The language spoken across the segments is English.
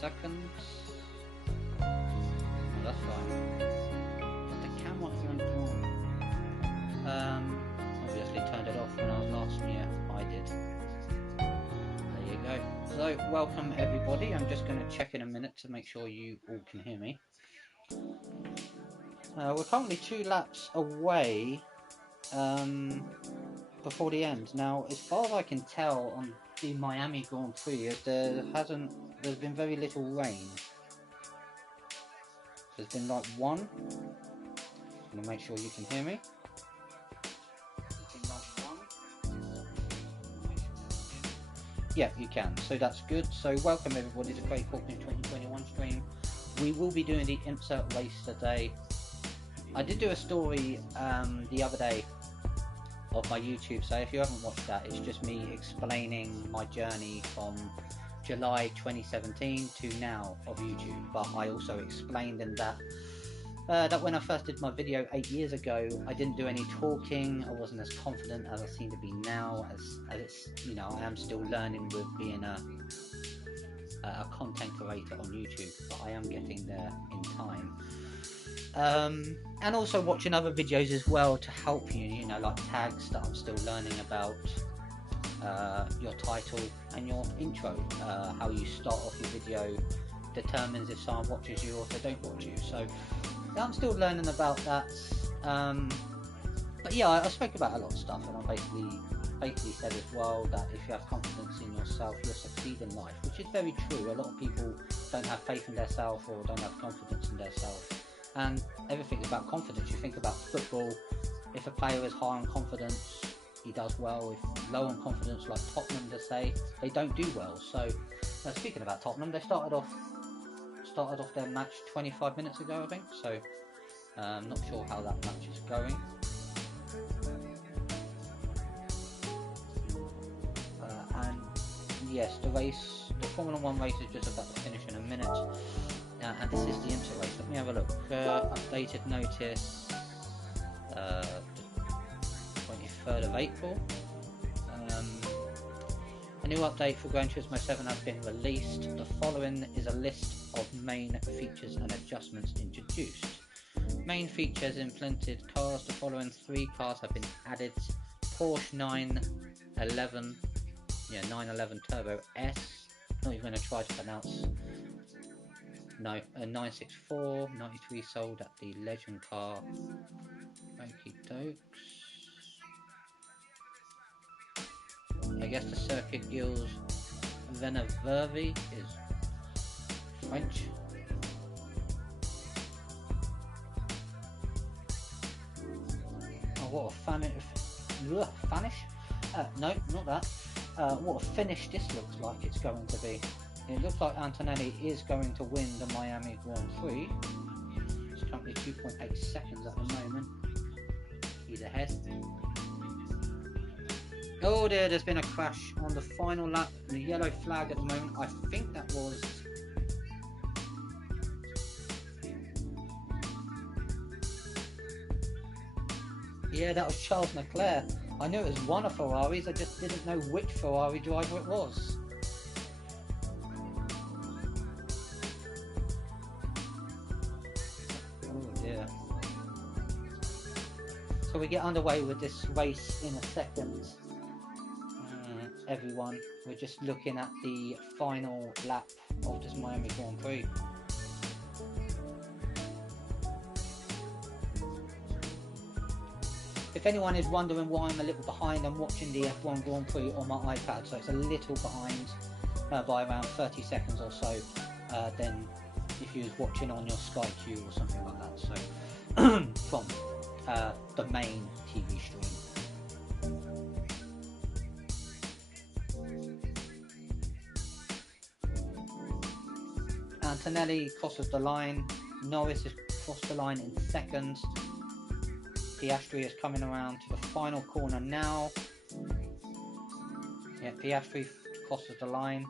seconds. Oh, that's fine. The camera isn't on. Obviously turned it off when I was last near. I did. There you go. So, welcome everybody. I'm just going to check in a minute to make sure you all can hear me. We're currently 2 laps away before the end. Now, as far as I can tell on the Miami Grand Prix, there's been very little rain. There's been like one. I'm going to make sure you can hear me. Yeah, you can. So that's good. So welcome everybody to Craig Hawkins 2021 stream. We will be doing the Imsa race today. I did do a story the other day of my YouTube, so if you haven't watched that, it's just me explaining my journey from July 2017 to now of YouTube. But I also explained in that that when I first did my video 8 years ago, I didn't do any talking. I wasn't as confident as I seem to be now, as it's, you know, I am still learning with being a content creator on YouTube, but I am getting there in time. And also watching other videos as well to help you, you know, like tags that I'm still learning about, your title and your intro, how you start off your video determines if someone watches you or if they don't watch you. So I'm still learning about that, but yeah, I spoke about a lot of stuff, and I basically said as well that if you have confidence in yourself, you'll succeed in life, which is very true. A lot of people don't have faith in themselves or don't have confidence in themselves, and everything is about confidence. You think about football, if a player is high on confidence, he does well. If low on confidence, like Tottenham, to say, they don't do well. So speaking about Tottenham, they started off their match 25 minutes ago, I think, so I'm not sure how that match is going. And yes, the Formula 1 race is just about to finish in a minute, and this is the Imsa race. Let me have a look. Updated notice, 23rd of April. A new update for Gran Turismo 7 has been released. The following is a list of main features and adjustments introduced. Main features: implemented cars. The following 3 cars have been added: Porsche 911 Turbo S. Not even going to try to pronounce. No, a 964 93 sold at the Legend car. Okie dokes. I guess the Circuit Gilles Venevervi is French. Oh, what a finish! No, not that. What a finish this looks like it's going to be. It looks like Antonelli is going to win the Miami Grand Prix. It's currently 2.8 seconds at the moment. He's ahead. Oh dear, there's been a crash on the final lap. The yellow flag at the moment. I think that was... yeah, that was Charles Leclerc. I knew it was one of Ferraris, I just didn't know which Ferrari driver it was. Oh dear. So we get underway with this race in a second. Everyone, we're just looking at the final lap of this Miami Grand Prix. If anyone is wondering why I'm a little behind, I'm watching the F1 Grand Prix on my iPad, so it's a little behind by around 30 seconds or so than if you was watching on your Sky Q or something like that. So from the main TV stream. Antonelli crosses the line. Norris has crossed the line in second. Piastri is coming around to the final corner now. Yeah, Piastri crosses the line.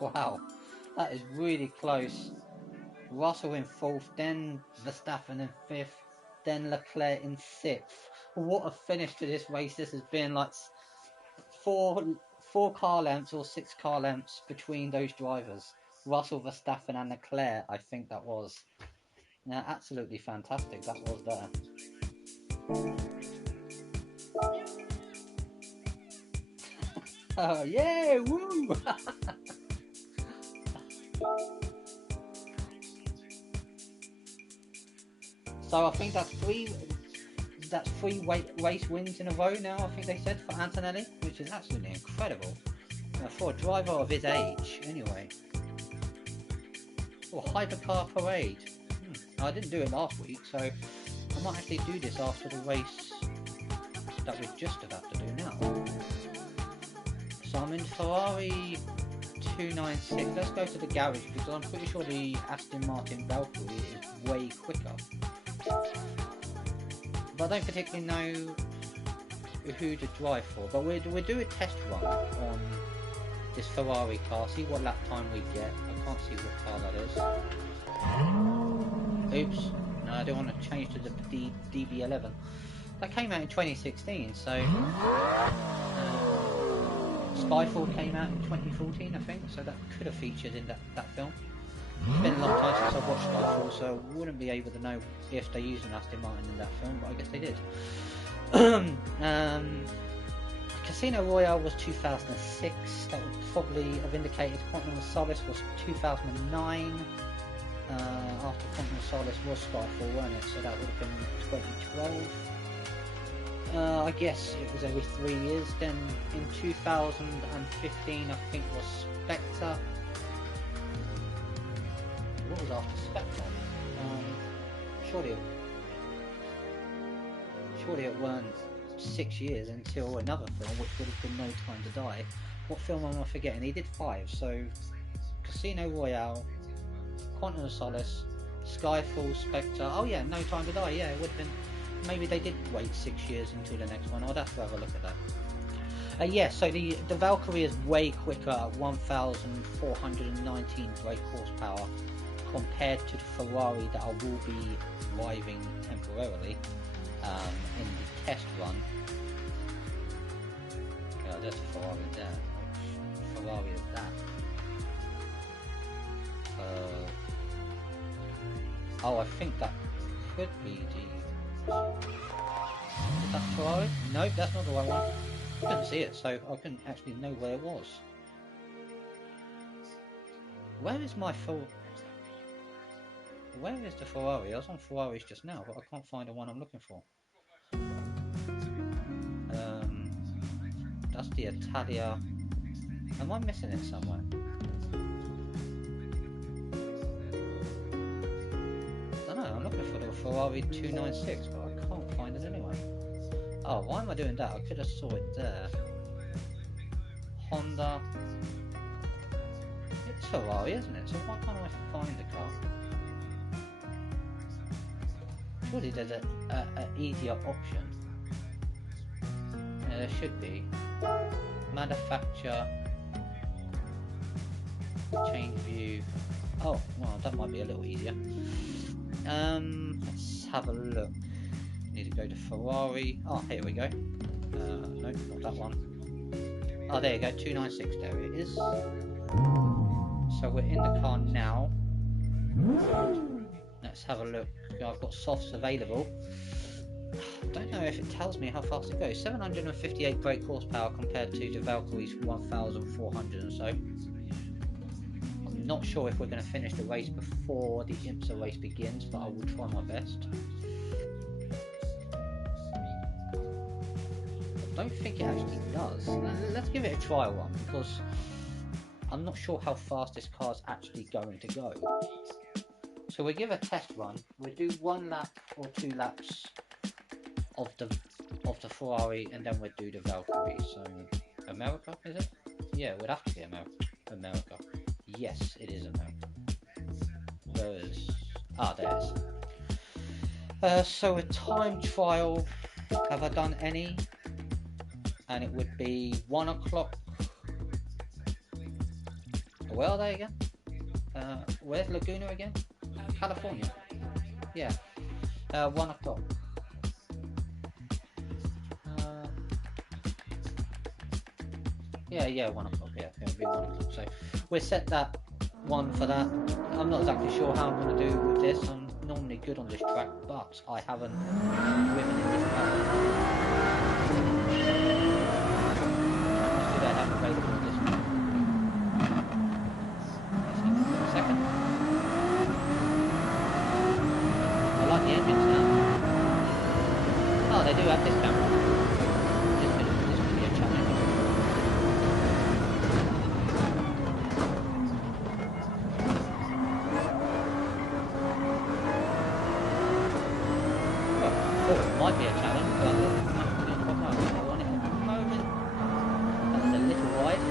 Wow. That is really close. Russell in 4th, then Verstappen in 5th, then Leclerc in 6th. What a finish to this race this has been. Like four car lengths or 6 car lengths between those drivers. Russell, Verstappen and Leclerc, I think that was. Yeah, absolutely fantastic that was there. Oh yeah, woo! So I think that's three race wins in a row now, I think they said, for Antonelli, which is absolutely incredible. For a driver of his age, anyway. Oh, Hypercar Parade. I didn't do it last week, so I might actually do this after the race that we're just about to do now. So I'm in Ferrari 296. Let's go to the garage because I'm pretty sure the AstonMartin Valkyrie is way quicker. But I don't particularly know who to drive for. But we'll do a test run on this Ferrari car, see what lap time we get. I can't see what car that is. Oops, no, I don't want to change to the DB11. That came out in 2016, so Skyfall came out in 2014, I think, so that could have featured in that film. It's been a long time since I've watched Skyfall, so I wouldn't be able to know if they used an Aston Martin in that film, but I guess they did. Casino Royale was 2006, that would probably have indicated Quantum of Solace was 2009. After Quantum of Solace was Skyfall, wasn't it? So that would have been 2012. I guess it was every 3 years. Then in 2015, I think was Spectre. What was after Spectre? Surely it weren't 6 years until another film, which would have been No Time to Die. What film am I forgetting? He did 5. So Casino Royale, Quantum of Solace, Skyfall, Spectre. Oh yeah, No Time to Die. Yeah, it would have been. Maybe they did wait 6 years until the next one. I'd have to have a look at that. Yeah, so the Valkyrie is way quicker at 1,419 brake horsepower compared to the Ferrari that I will be driving temporarily in the test run. Yeah, there's a Ferrari there. Which Ferrari is that? Oh, I think that could be the... Is that Ferrari? Nope, that's not the right one. I couldn't see it, so I couldn't actually know where it was. Where is my Where is the Ferrari? I was on Ferraris just now, but I can't find the one I'm looking for. That's the Italia. Am I missing it somewhere? I don't know, I'm looking for the Ferrari 296, but I can't find it anyway. Oh, why am I doing that? I could have saw it there. Honda. It's Ferrari, isn't it? So why can't I find the car? Surely there's an easier option. Yeah, there should be. Manufacture. Change view. Oh, well, that might be a little easier. Let's have a look. Need to go to Ferrari. Oh, here we go. Nope, not that one. Oh, there you go, 296, there it is. So we're in the car now. Let's have a look. I've got softs available. Don't know if it tells me how fast it goes. 758 brake horsepower compared to the Valkyrie's 1,400 or so. I'm not sure if we're going to finish the race before the Imsa race begins, but I will try my best. I don't think it actually does. Let's give it a trial run because I'm not sure how fast this car's actually going to go. So we'll give a test run. We'll do 1 lap or 2 laps of the Ferrari, and then we'll do the Valkyrie. So America, is it? Yeah, it would have to be America. Yes, it is America. Where is? Ah, there it is. So a time trial. Have I done any? And it would be 1 o'clock. Where are they again? Where's Laguna again? California. Yeah. 1 o'clock. Uh, yeah, 1 o'clock. Yeah, it'll be 1 o'clock. So we'll set that one for that. I'm not exactly sure how I'm going to do with this. I'm normally good on this track, but I haven't driven in this car. Should I have available on this one? Second. I like the engines now. Oh, they do have this camera. This could be a challenge. Well, it might be a challenge, but I want it at the moment. That was a little wide.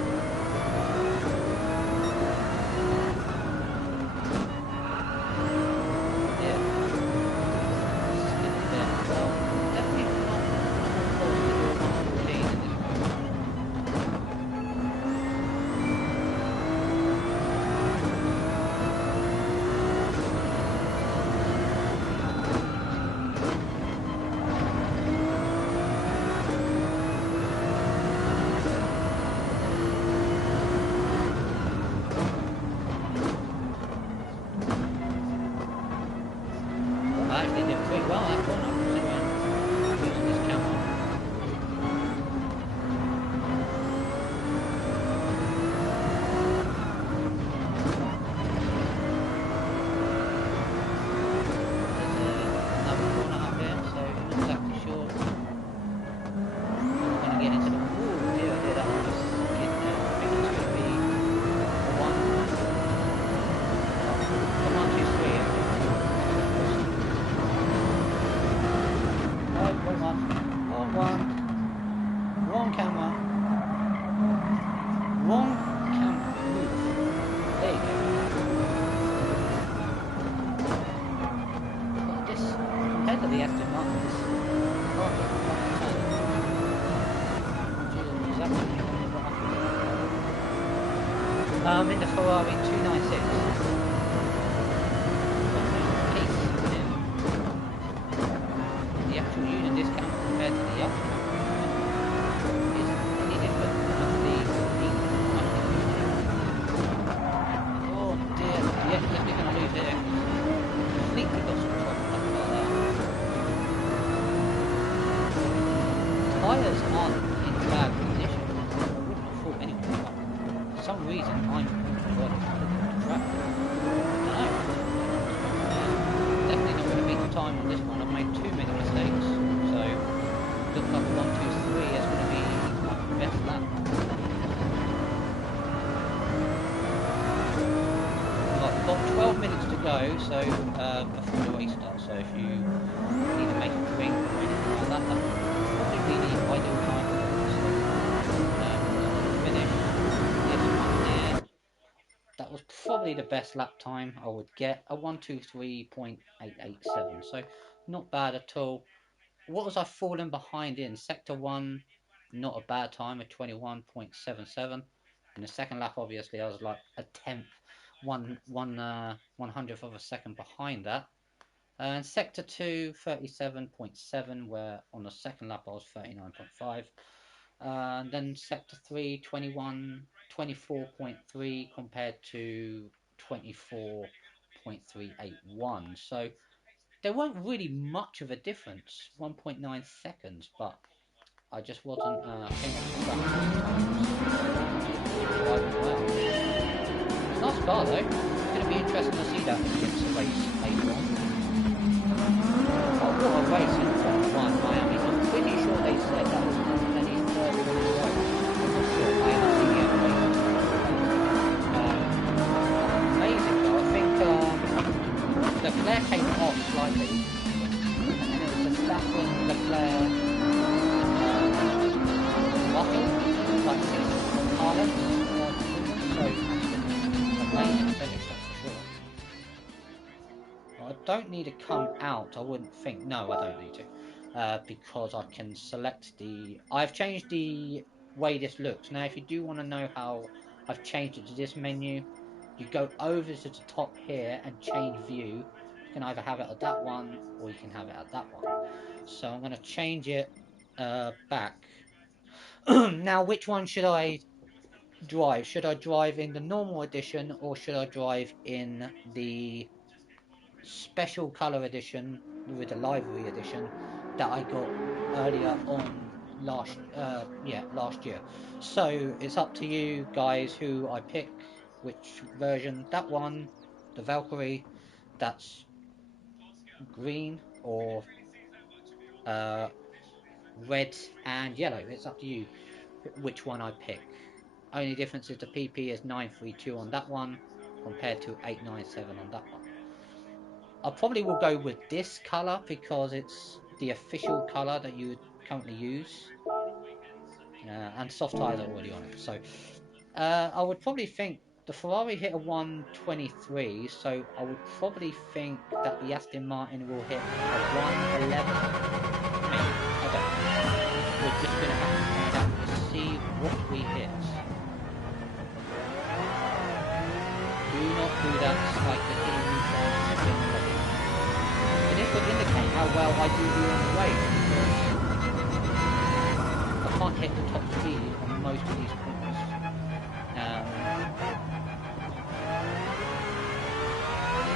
Yeah. Skipped there. Well, definitely not close to do a 114 in this one. I actually did pretty well that corner, considering using this camera. There's another corner up here, so I'm not exactly sure. I'm going to get into the wall here. That one just skid now. I think it's going to be a 1, 2, 3. Wrong one. Wrong camera. Wrong camera. Move. There you go. But this, compared to the AstonMartin, this car is quite tiny. Is that what you in the Ferrari 296. The actual unit discount compared to the other isn't any different. Oh dear, yeah, definitely going to lose here. Completely lost control like that. Tyres aren't in bad condition. I wouldn't have thought anyway, but for some reason I'm working on the track. I don't know. Definitely not going to beat the time on this one. I've made too many mistakes, so looks like a 1, 2, 3 is going to be my best lap. Right, we've got 12 minutes to go, so before the race starts. So if you need to make a drink or anything like that, that's probably be the ideal time. So finish this one here. That was probably the best lap time I would get, a 123.887, so not bad at all. What was I falling behind in? Sector 1, not a bad time, a 21.77. In the second lap, obviously, I was like a tenth, 1/100th of a second behind that. And Sector 2, 37.7, where on the second lap I was 39.5. And then Sector 3, 24.3 compared to 24.381. So there weren't really much of a difference, 1.9 seconds, but I just wasn't came off the track driving well. Nice car though. It's going to be interesting to see that in the Imsa race later on. Oh, what a race in Formula 1 Miami. I'm pretty sure they said that was Lenny's first one in a row. I'm not sure. I haven't seen the other races. Amazing though. I think Leclerc came off slightly. And then it was Verstappen, Leclerc, Russell, like 6 car lengths. So, amazing finish, that's for sure. I don't need to come out, I wouldn't think. No, I don't need to. Because I can select the... I've changed the way this looks. Now, if you do want to know how I've changed it to this menu, you go over to the top here and change view. You can either have it at that one or you can have it at that one. So I'm going to change it back. Now, which one should I drive? Should I drive in the normal edition or should I drive in the special color edition with the livery edition that I got earlier on last year? So it's up to you guys who I pick, which version. That one, the Valkyrie, that's green or red and yellow. It's up to you which one I pick. Only difference is the PP is 932 on that one compared to 897 on that one. I probably will go with this colour because it's the official colour that you would currently use. And soft tyres are already on it. So I would probably think the Ferrari hit a 123, so I would probably think that the Aston Martin will hit a 111. Maybe. I don't know. We're just going to have to find out to see what we hit. Do not do that like the thing we tried to spin ready. But this would indicate how well I do on the way, because I can't hit the top speed on most of these corners.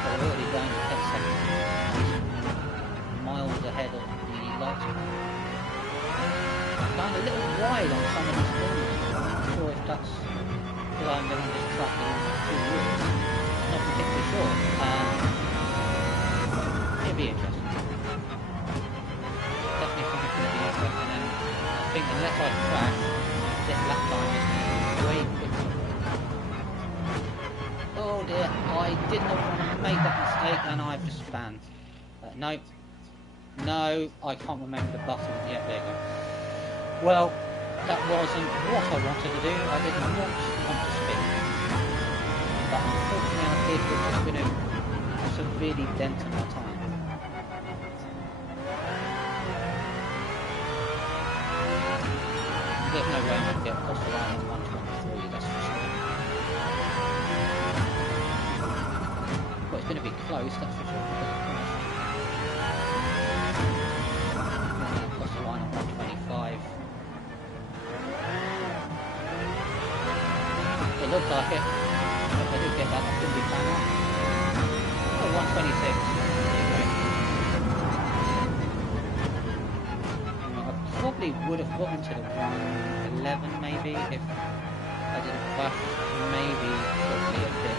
But we're already going to 10 seconds, miles ahead of the last one. I'm going a little wide on some of these corners. I'm not sure if that's because I'm going to just track it on 2 wheels. Not particularly sure. It'll be interesting. Definitely think it's going to be interesting, and I think unless I crash, this lap time is way quicker. Oh dear, I did not want to make that mistake and I've just spun. No, I can't remember the button. Yeah, there you go. Well, that wasn't what I wanted to do. I did not want to spin. But unfortunately I did, which is going to severely dent my time. There's no way I'm going to get across the line on 123, that's for sure. Well, it's going to be close, that's for sure. Across the line on 125. It looks like it. If I do get that, that's going to be fine out. Oh, 126. I probably would have gotten to the 111 maybe if I didn't crash. Maybe probably a bit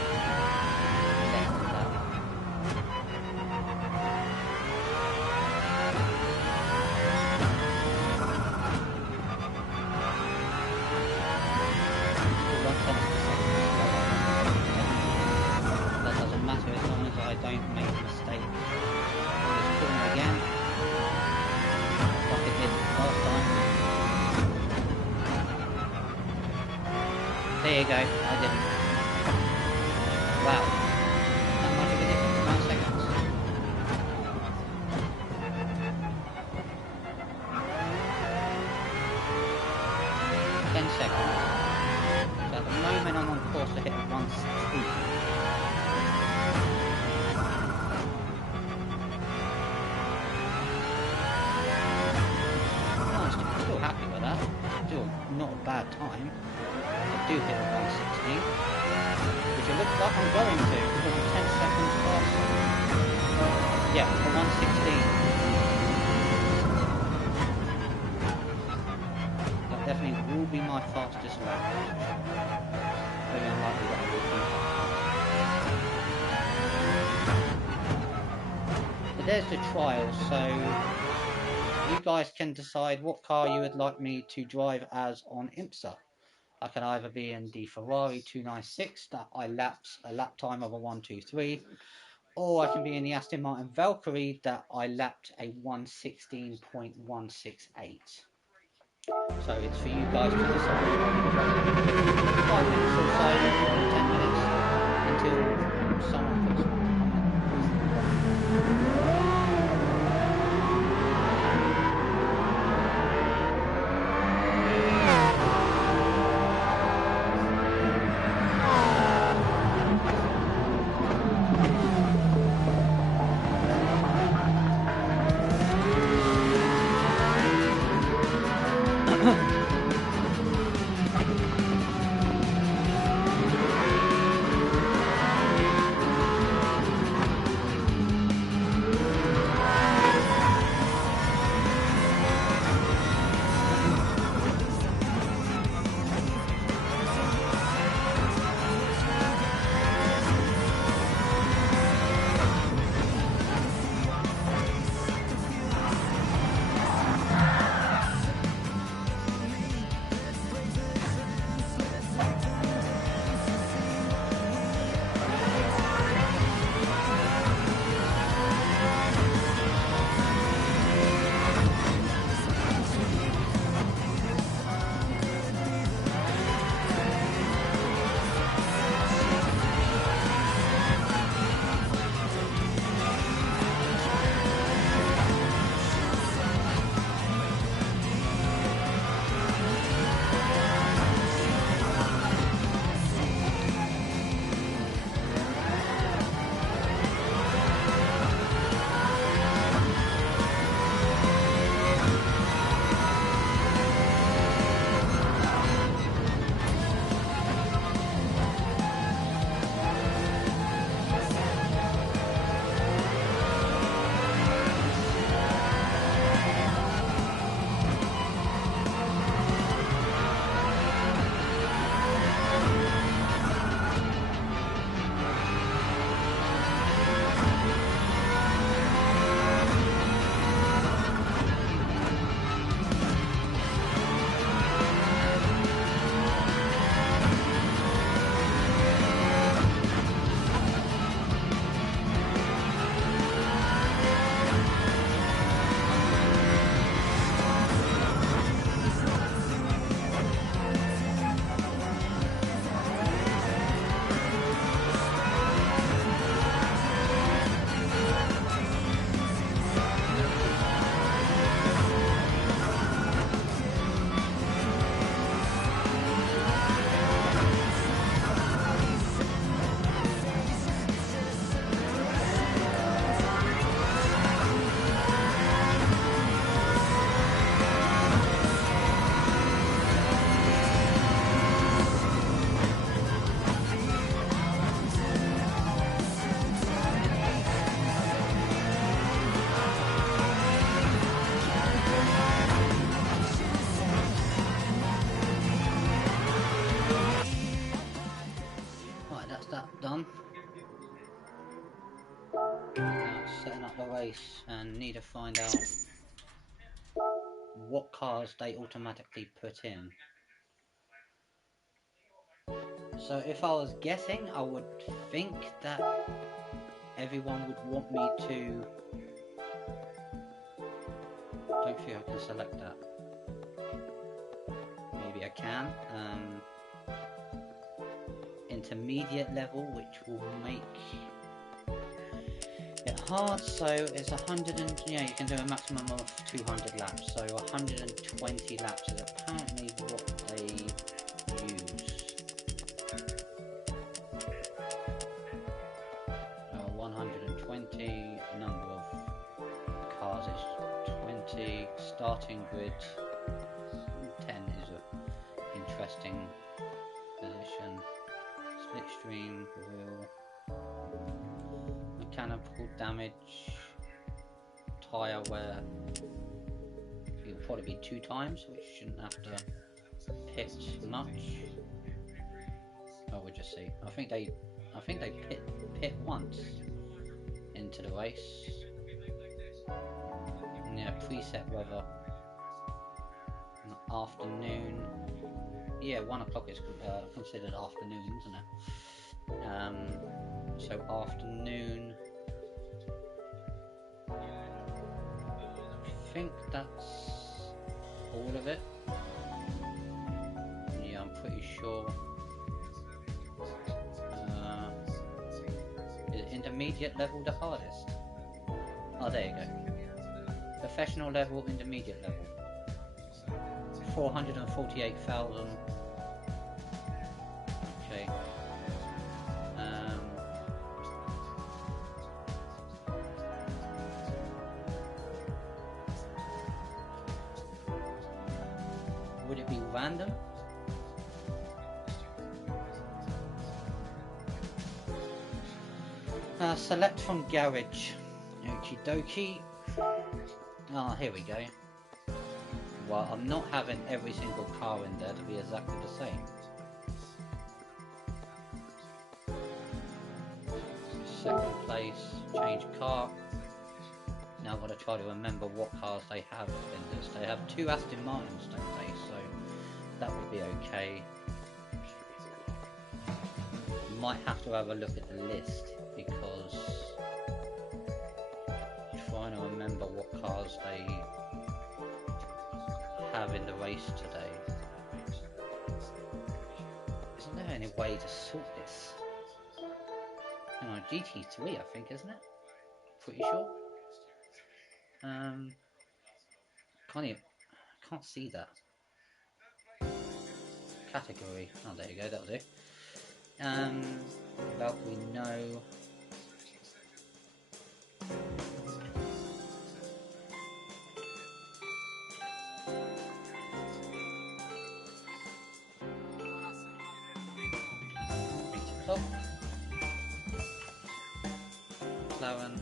less than that. That doesn't matter as long as I don't make a mistake. Just corner again. Like it did last time. There you go, I didn't. Wow. That much of a difference, 9 seconds. So at the moment I'm on course to hit 116. I'm still happy with that. Still not a bad time. I do hit a 116, which it looks like I'm going to because I'm 10 seconds faster. Yeah, a 116. That definitely will be my fastest lap. Very unlikely that I will do that. But there's the trial, so you guys can decide what car you would like me to drive as on Imsa. I can either be in the Ferrari 296 that I lapped a lap time of a 123, or I can be in the Aston Martin Valkyrie that I lapped a 116.168. So it's for you guys to decide. 5 minutes or so, 10 minutes until someone puts on. race and need to find out what cars they automatically put in. So if I was guessing, I would think that everyone would want me to... Don't think I can select that. Maybe I can. Intermediate level, which will make it hard. So it's 100 and yeah, you can do a maximum of 200 laps. So 120 laps is apparently what they use. 120 number of cars is 20. Starting grid 10 is a interesting position. Slipstream, wheel, mechanical damage, tyre wear. It'll probably be 2 times, which shouldn't have to pit much. Oh, we'll just see. I think they pit once into the race. Yeah, preset weather. Afternoon. Yeah, 1 o'clock is considered afternoon, isn't it? So afternoon. I think that's all of it. Yeah, I'm pretty sure. Is intermediate level the hardest? Oh, there you go. Professional level, intermediate level. 448,000. Okay. Would it be random? Select from garage. Okie dokie. Ah, here we go. Well, I'm not having every single car in there to be exactly the same. Second place, change car. Now I've got to try to remember what cars they have in this. They have 2 AstonMartins, don't they? So that would be okay. Might have to have a look at the list because I'm trying to remember what cars they have in the race today. Isn't there any way to sort this? Hang on, GT3 I think, isn't it? Pretty sure. Can't see that. Category. Oh, there you go, that'll do. Valkyrie, no. Top. McLaren.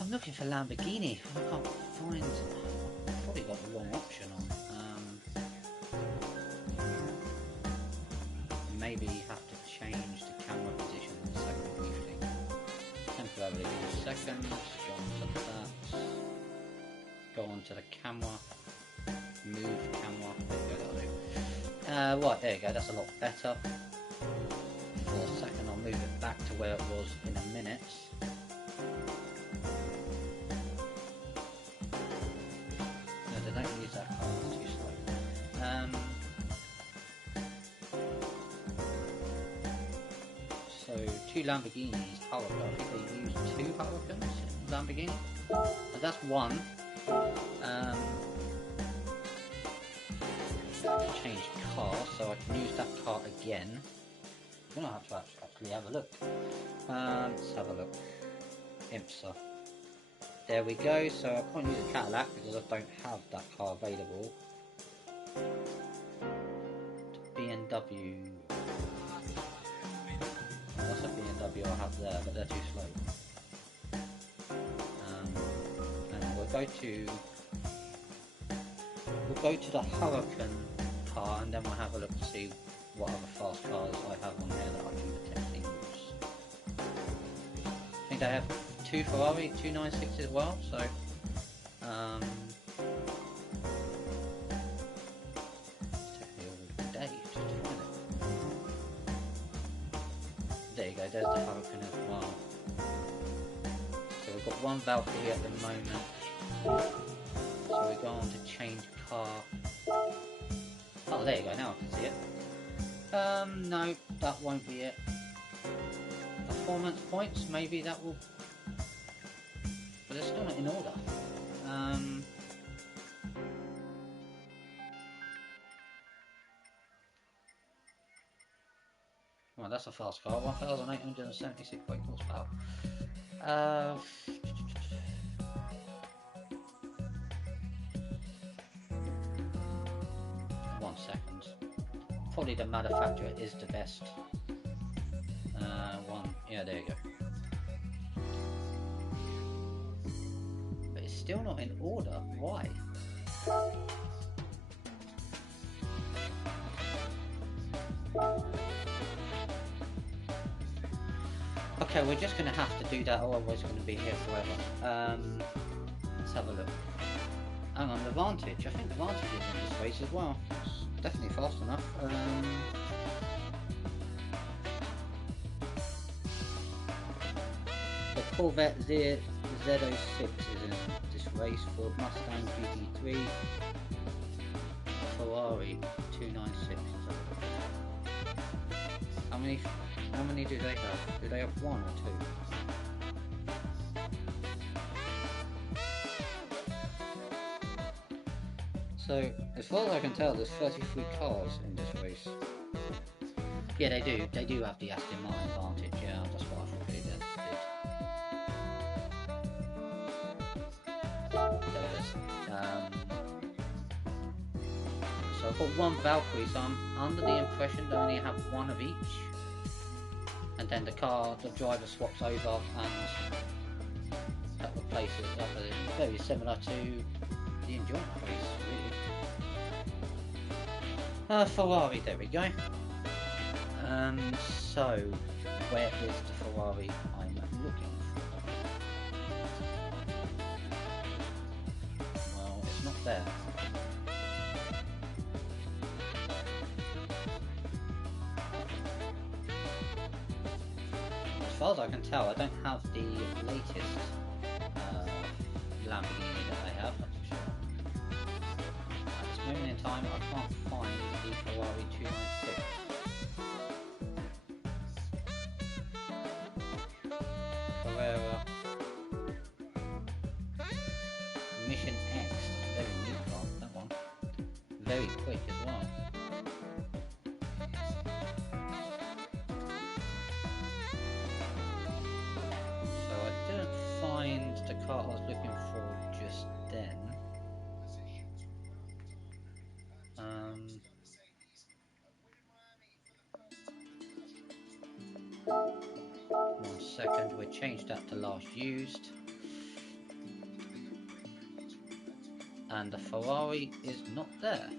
I'm looking for Lamborghini. I can't find. I've probably got the wrong option on. Maybe you have to change the camera position in a second briefly. Temporarily in seconds. Go on to that. Go on to the camera. Move camera. There you go. That'll do. Right, there you go. That's a lot better. For a second, I'll move it back to where it was in a minute. That car is too slow. So 2 Lamborghinis, Huracan. I think they used 2 Huracans in Lamborghini. That's 1. Change car, so I can use that car again. I'm gonna have to actually have a look. Let's have a look. Imsa. There we go, so I can't use a Cadillac because I don't have that car available. BMW. That's a BMW I have there, but they're too slow. go to the Hurricane car, and then we'll have a look to see what other fast cars I have on there that I can potentially use. I think they have 2 Ferrari 296 as well, so it's taken me all day just to find it. There you go, there's the Hurricane as well. So we've got one Valkyrie at the moment. So we go on to change car. Oh, there you go, now I can see it. No, that won't be it. Performance points, maybe that will... But it's still not in order. Well, that's a fast car, 1,876 brake horsepower. 1 second. Probably the manufacturer is the best one. Yeah, there you go. But it's still not in order. Why? Okay, we're just going to have to do that, or otherwise going to be here forever. Let's have a look. Hang on, the Vantage. I think the Vantage is in this race as well. It's definitely fast enough. The Corvette Z06 is in this race. Ford Mustang GT3. Ferrari 296. How many do they have? Do they have 1 or 2? So, as far as I can tell, there's 33 cars in this race. Yeah, they do have the Aston Martin Vantage, yeah, that's what I thought they did. There it is. So I've got 1 Valkyrie, so I'm under the impression they only have 1 of each. And then the driver swaps over and that replaces it. Very similar to the endurance race, really. Ferrari, there we go. So, where is the Ferrari I'm looking for? Well, it's not there. As far as I can tell, I don't have the latest Lamborghini that they have, that's for sure. At this moment in time, I can't find the Ferrari 296. Carrera. Mission X, very neat car, that one. Very quick as well. Find the car I was looking for just then. 1 second, we changed that to last used. And the Ferrari is not there.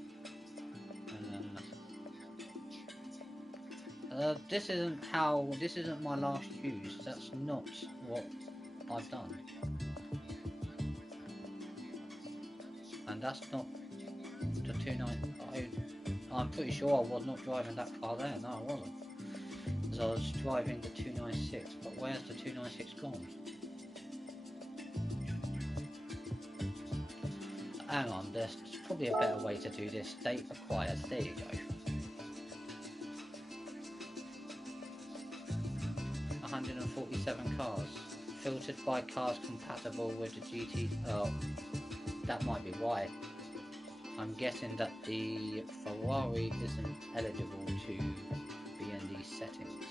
This isn't my last used. That's not what I've done. And that's not the 296. I'm pretty sure I was not driving that car there. No, I wasn't. Because I was driving the 296. But where's the 296 gone? Hang on, there's probably a better way to do this. Date acquired. There you go. 147 cars. Filtered by cars compatible with the GT. Oh, that might be why. I'm guessing that the Ferrari isn't eligible to be in these settings.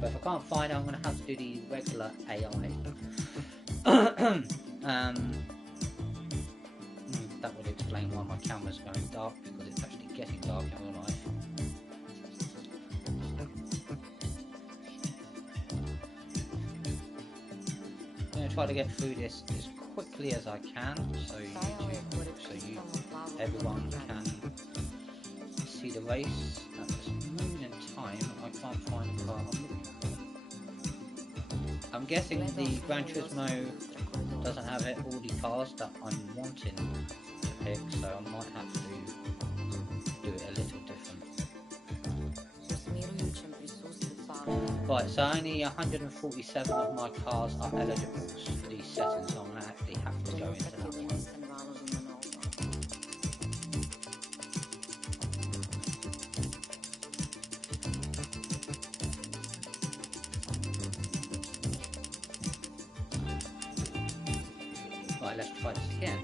But if I can't find it, I'm going to have to do the regular AI. That would explain why my camera's going dark, because it's actually getting dark in real life. going to try to get through this as quickly as I can, so everyone can see the race. At this moment in time, I can't find the car I'm looking for. I'm guessing the Gran Turismo doesn't have all the cars that I'm wanting to pick, so I might have to do it a little different. Right, so only 147 of my cars are eligible for these settings, so I'm going to actually have to go into that one. Right, let's try this again.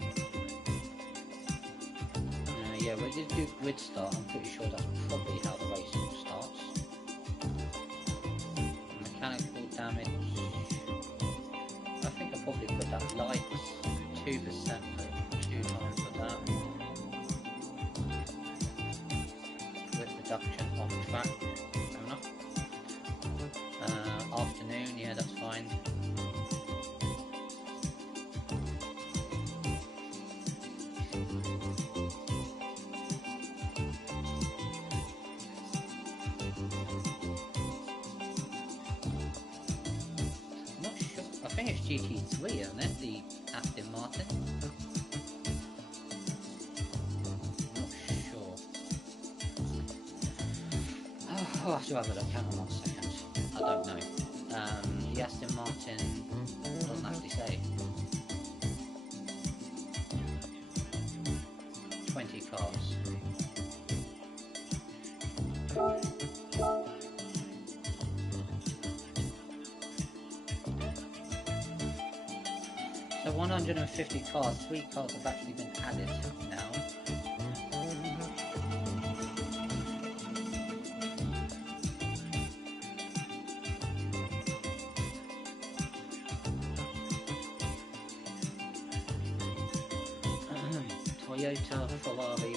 Yeah, we did do grid start. I'm pretty sure that's probably how the race starts. Mechanical damage. I think I'll probably put that lights 2% for 2 times for that. With reduction on track. Fair enough. Afternoon, yeah, that's fine. I think it's GT3, isn't it? The Aston Martin. I'm not sure. Oh, I'll have to have a look. Hang on 1 second. I don't know. The Aston Martin doesn't actually say. 20 cars. So 150 cars, 3 cars have actually been added now. Toyota, Ferrari.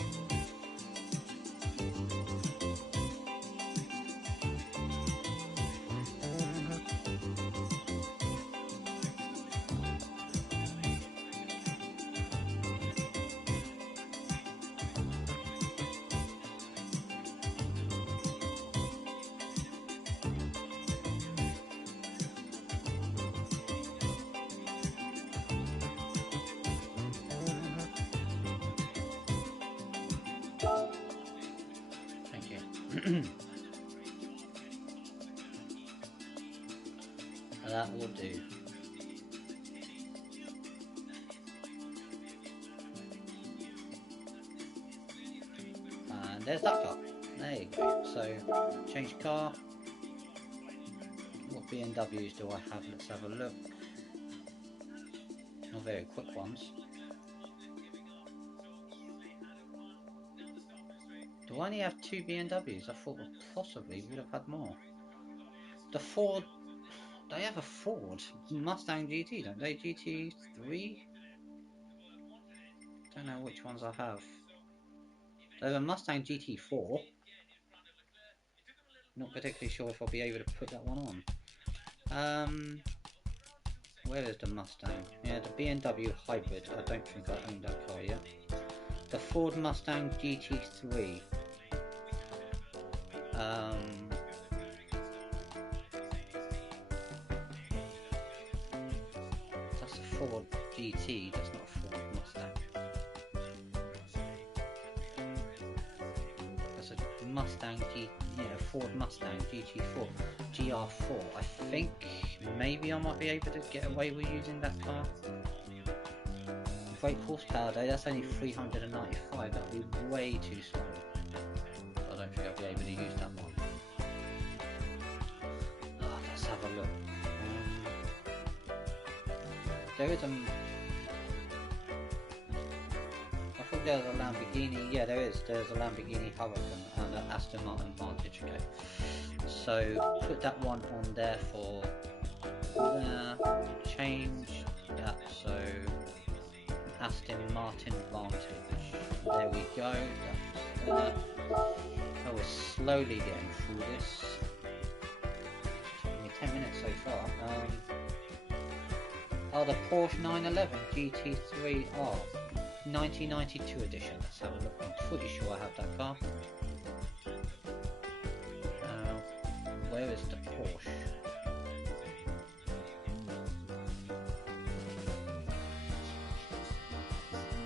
That will do. And there's that car. There you go. So, change car. What BMWs do I have? Let's have a look. Not very quick ones. Do I only have 2 BMWs? I thought possibly would have had more. The Ford, they have a Ford Mustang GT, don't they? GT3? Don't know which ones I have. They have a Mustang GT4. Not particularly sure if I'll be able to put that one on. Where is the Mustang? Yeah, the BMW Hybrid. I don't think I own that car yet. The Ford Mustang GT3. That's a Ford GT, that's not a Ford Mustang. That's a Mustang Ford Mustang GT4, GR4. I think maybe I might be able to get away with using that car. Brake horsepower though, that's only 395, that would be way too slow. I don't think I'll be able to use that one. Oh, let's have a look. There is I thought there was a Lamborghini, yeah there's a Lamborghini Huracan and an Aston Martin Vantage, okay. So put that one on there for there, change that, so Aston Martin Vantage. There we go. That's oh, we're slowly getting through this. Only 10 minutes so far. Oh, the Porsche 911 GT3R 1992 edition. Let's have a look. I'm pretty sure I have that car. Where is the Porsche?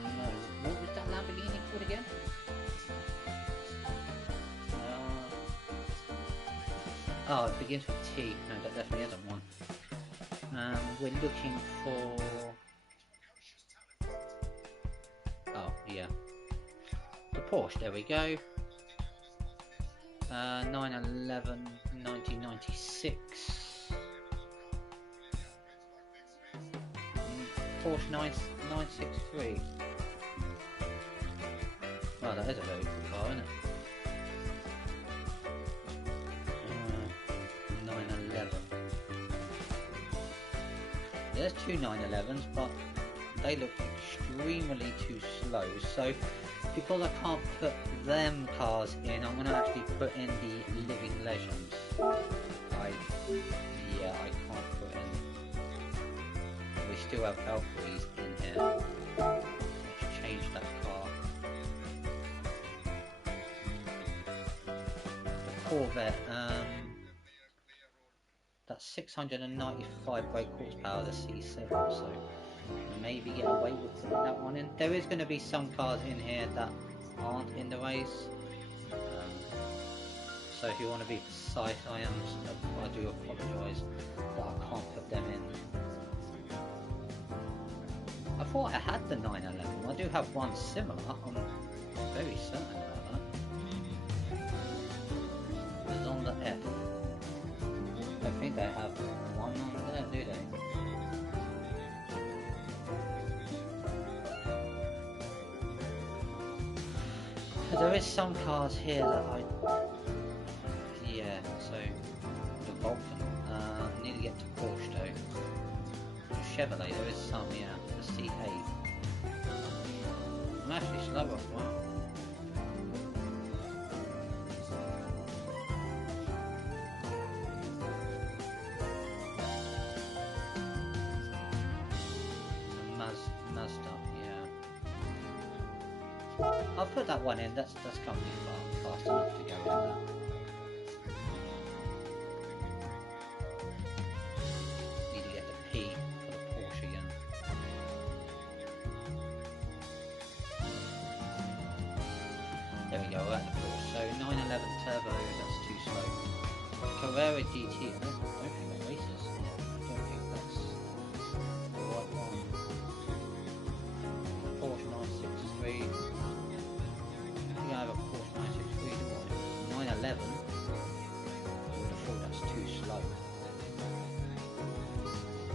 No. What was that Lamborghini called again? Oh, it begins with T. No, that definitely isn't one. We're looking for... Oh, yeah. The Porsche, there we go. 911 1996. Porsche 963. Well, that is a very good car, isn't it? 911. There's two 911s, but they look extremely too slow. So, because I can't put them cars in, I'm going to actually put in the Living Legends. I can't put in. We still have Valkyries in here. Let's change that car. The Corvette. That's 695 brake horsepower, the C7, so maybe get away with putting that one in. There is going to be some cars in here that aren't in the race, so if you want to be precise, I do apologise that I can't put them in. I thought I had the 911, I do have one similar, I'm very certain about that. It's on the F. I think they have one on there, do they? There is some cars here that yeah, so the Vulcan. I need to get to Porsche though. The Chevrolet, there is some, yeah. The C8. I'm actually slow off one. I'll put that one in, that's coming in fast enough to go in there. Need to get the P for the Porsche again. There we go, we're at the Porsche. So 911 Turbo, that's too slow. Carrera GT, I don't think that races. I don't think that's the right one. Porsche 963. I have a Porsche 963 to 911. I would have thought that's too slow.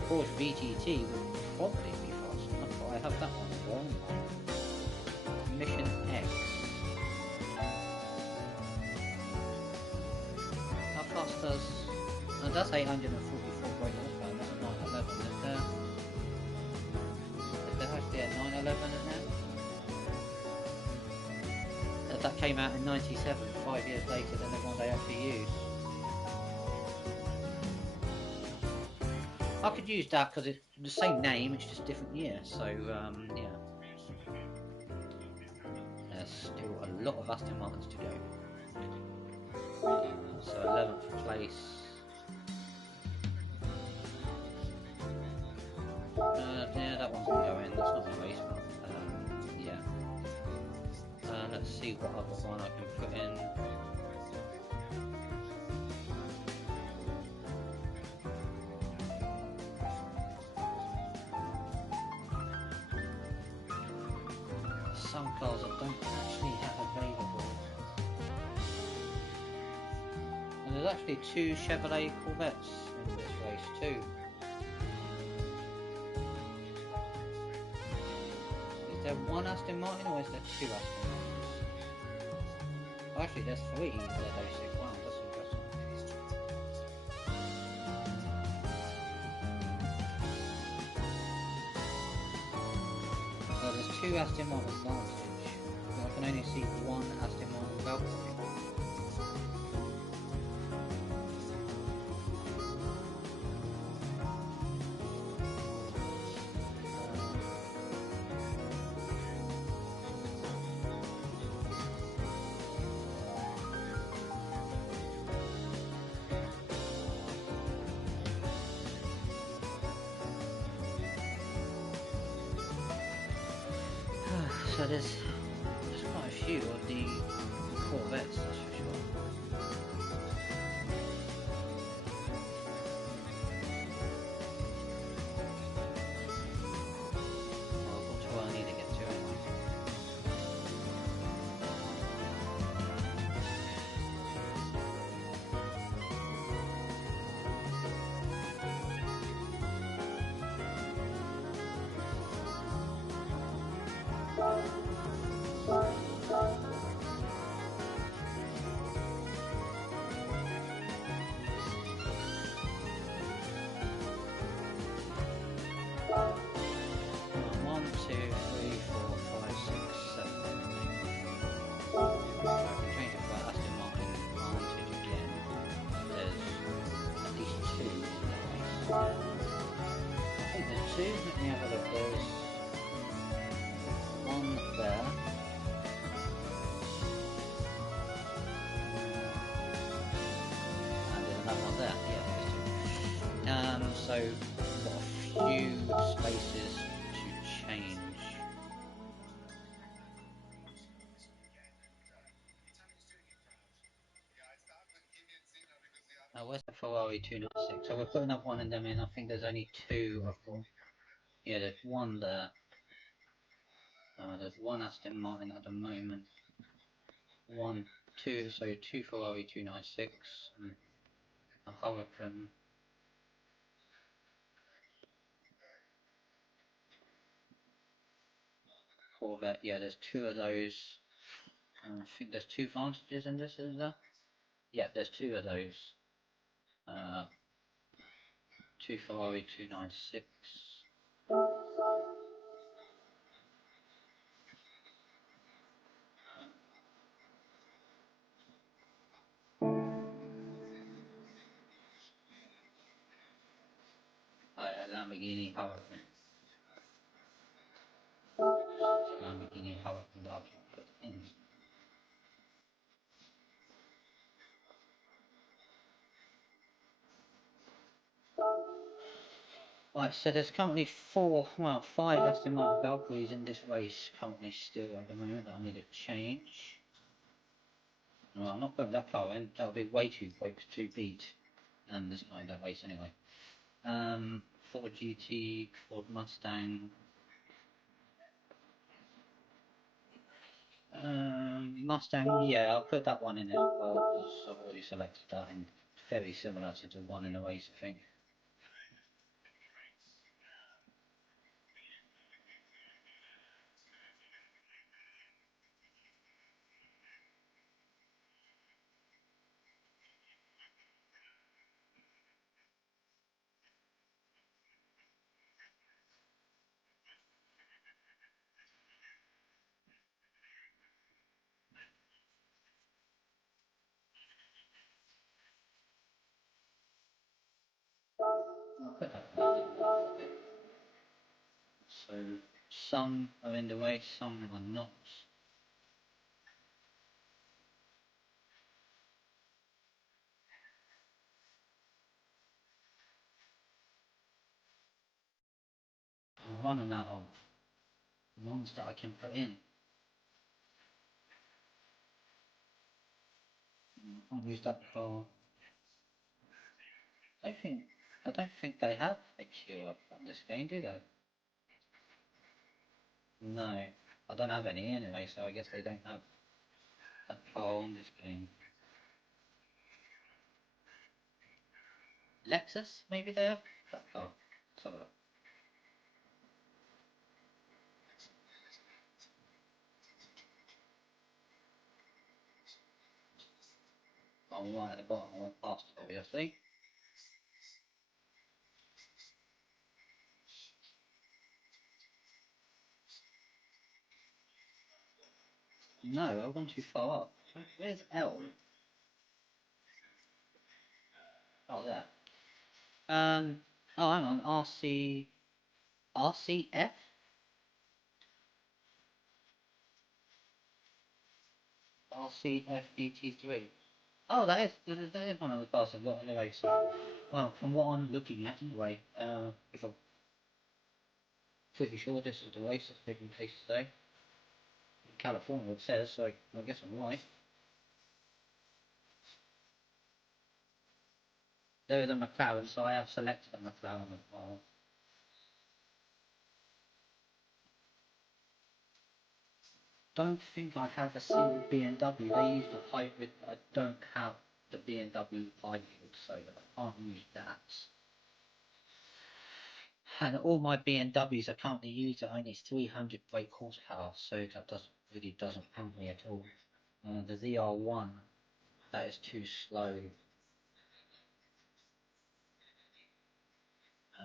Porsche VGT would probably be fast enough, but I have that one wrong. Mission X. How fast does... No, that's 844 brake horsepower, that's a 911, is there actually a 911 in there? That came out in 97, 5 years later than the one they actually used. I could use that because it's the same name, it's just different year, so yeah. There's still a lot of Aston Martins to go. So 11th place. Yeah, that one's going to go in, that's not a race, but yeah. Let's see what other one I can put in. Some cars I don't actually have available. And there's actually two Chevrolet Corvettes in this race too. Is there one Aston Martin or is there two Aston Martins? Actually, there's three Z06. Wow, that's interesting. Well, there's two Aston Martin Vantage, but I can only see one Aston Martin Valkyrie. So there's quite a few of the Corvettes, that's for sure. Well, what's what I need to get to anyway. One, two, three, four, five, six, seven. Right, we change it for Aston Martin Vantage again. There's at least two in that race. I think there's two. Let me have a look. There's one there. And there's another one there. Yeah, there's two. So we've got a few spaces to change. Where's the Ferrari 296? So we're putting up one of them in. I think there's only two of them. Yeah, there's one there. There's one Aston Martin at the moment. One, two, so two Ferrari 296. And a Hurricane. Corvette. Yeah, there's two of those. I think there's two Vantages in this, is there? Yeah, there's two of those. Two Ferrari 296. Lamborghini Hurricane. Lamborghini Hurricane that I've put in. Right, so there's currently five Aston Martin Valkyries in this race currently still at the moment that I need to change. Well, I'm not putting that car in, that would be way too quick to beat, and there's not in that race anyway. Ford GT, Ford Mustang, Mustang, yeah, I'll put that one in there as well, because I've already selected that, and very similar to the one in the race, I think. I'll put that one in there. So, some are in the race, some are not. I'm running out of ones that I can put in. I can't use that for. I don't think they have a queue up on this game, do they? No, I don't have any anyway, so I guess they don't have a car on this game. Lexus, maybe they have that car. Let's have a look. I'm right at the bottom, I went past it obviously. No, I've gone too far up. Where's L? Oh, there. Oh, hang on, RCF? RCFDT3. Oh, that is one of the cars I've got anyway, so, well, from what I'm looking at anyway, if I'm pretty sure this is the race that's taking place today. California, it says, so I guess I'm right. There are the McLaren, so I have selected a McLaren as well. Don't think I have a single BMW. They use the hybrid, but I don't have the BMW hybrid, so I can't use that. And all my BMWs are currently using only 300 brake horsepower, so that really doesn't help me at all. The ZR1, that is too slow.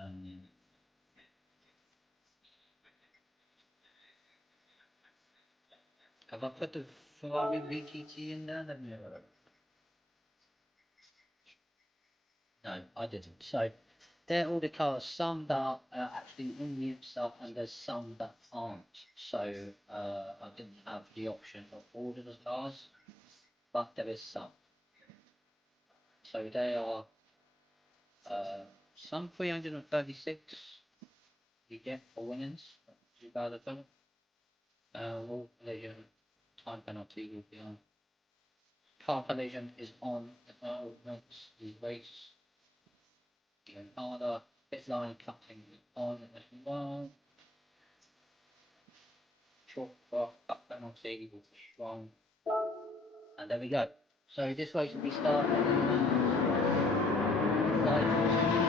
Um, have I put the Ferrari VGT in there? Let me have a look. No, I didn't. So they're all the cars. Some that are actually in the Imsa, and there's some that aren't. So I didn't have the option of all of the cars, but there is some. So they are some 336 you get for winners. Too bad at all. All collision time penalty will be on. Car collision is on once the race even harder. Pit line cutting is on as well. Short cut penalty will be strong. And there we go. So this race will be starting in 5 2.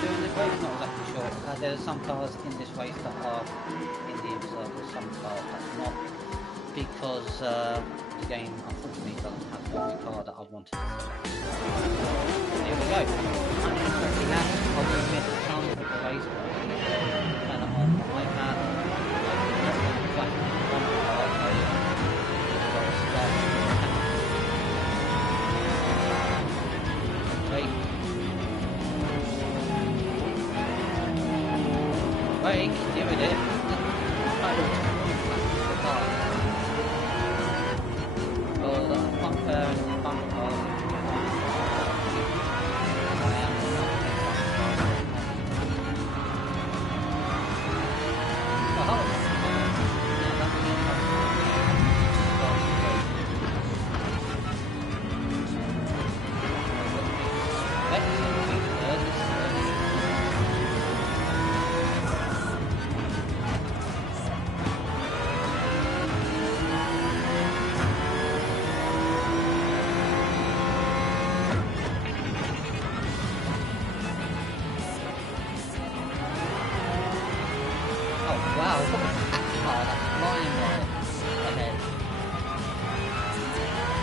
doing this race? Not exactly sure. There are some cars in this race that are in the Imsa, there's some cars that's not, because the game unfortunately doesn't have every car that I wanted to select. Here we go. 120 laps. I will admit some of the race, but I can turn it on my iPad. Brake, here it is. Well, the front fair and the front car. Wow, look at that car, that's flying right ahead.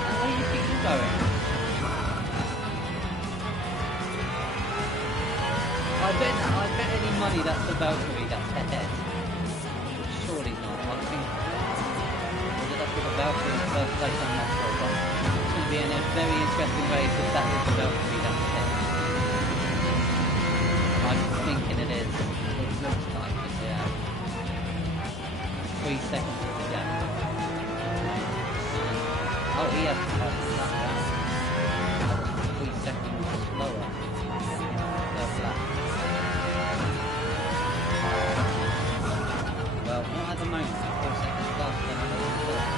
And where do you think you're going? I bet any money that's the Valkyrie that's ahead. Surely not, I think. Was it up with the Valkyrie in first place? I'm not sure, but it's going to be a very interesting race if that is the Valkyrie that's ahead. I'm thinking it is. It looks like it, yeah. 3 seconds to the gap. Oh, he has to pass that down. That was 3 seconds slower. First lap. Well, not at the moment. 4 seconds faster than I thought.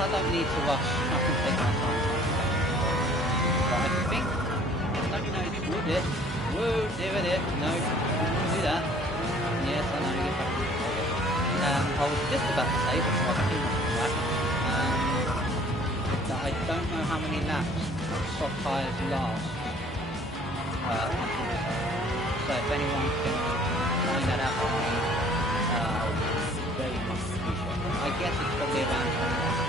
I don't need to rush. I can take my time. But I think, let me know if you would it. Whoa, there it is. No, you wouldn't do that. Yes, I know you have to. I was just about to say, before I came off the track, that I don't know how many laps soft tyres last. So if anyone can find that out for me, very much appreciate it. I guess it's probably around 20 laps.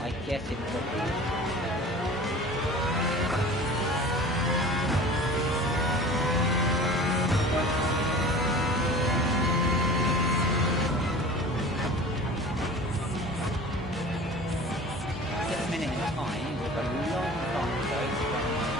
I guess it probably is. Minute in time with a long time to go.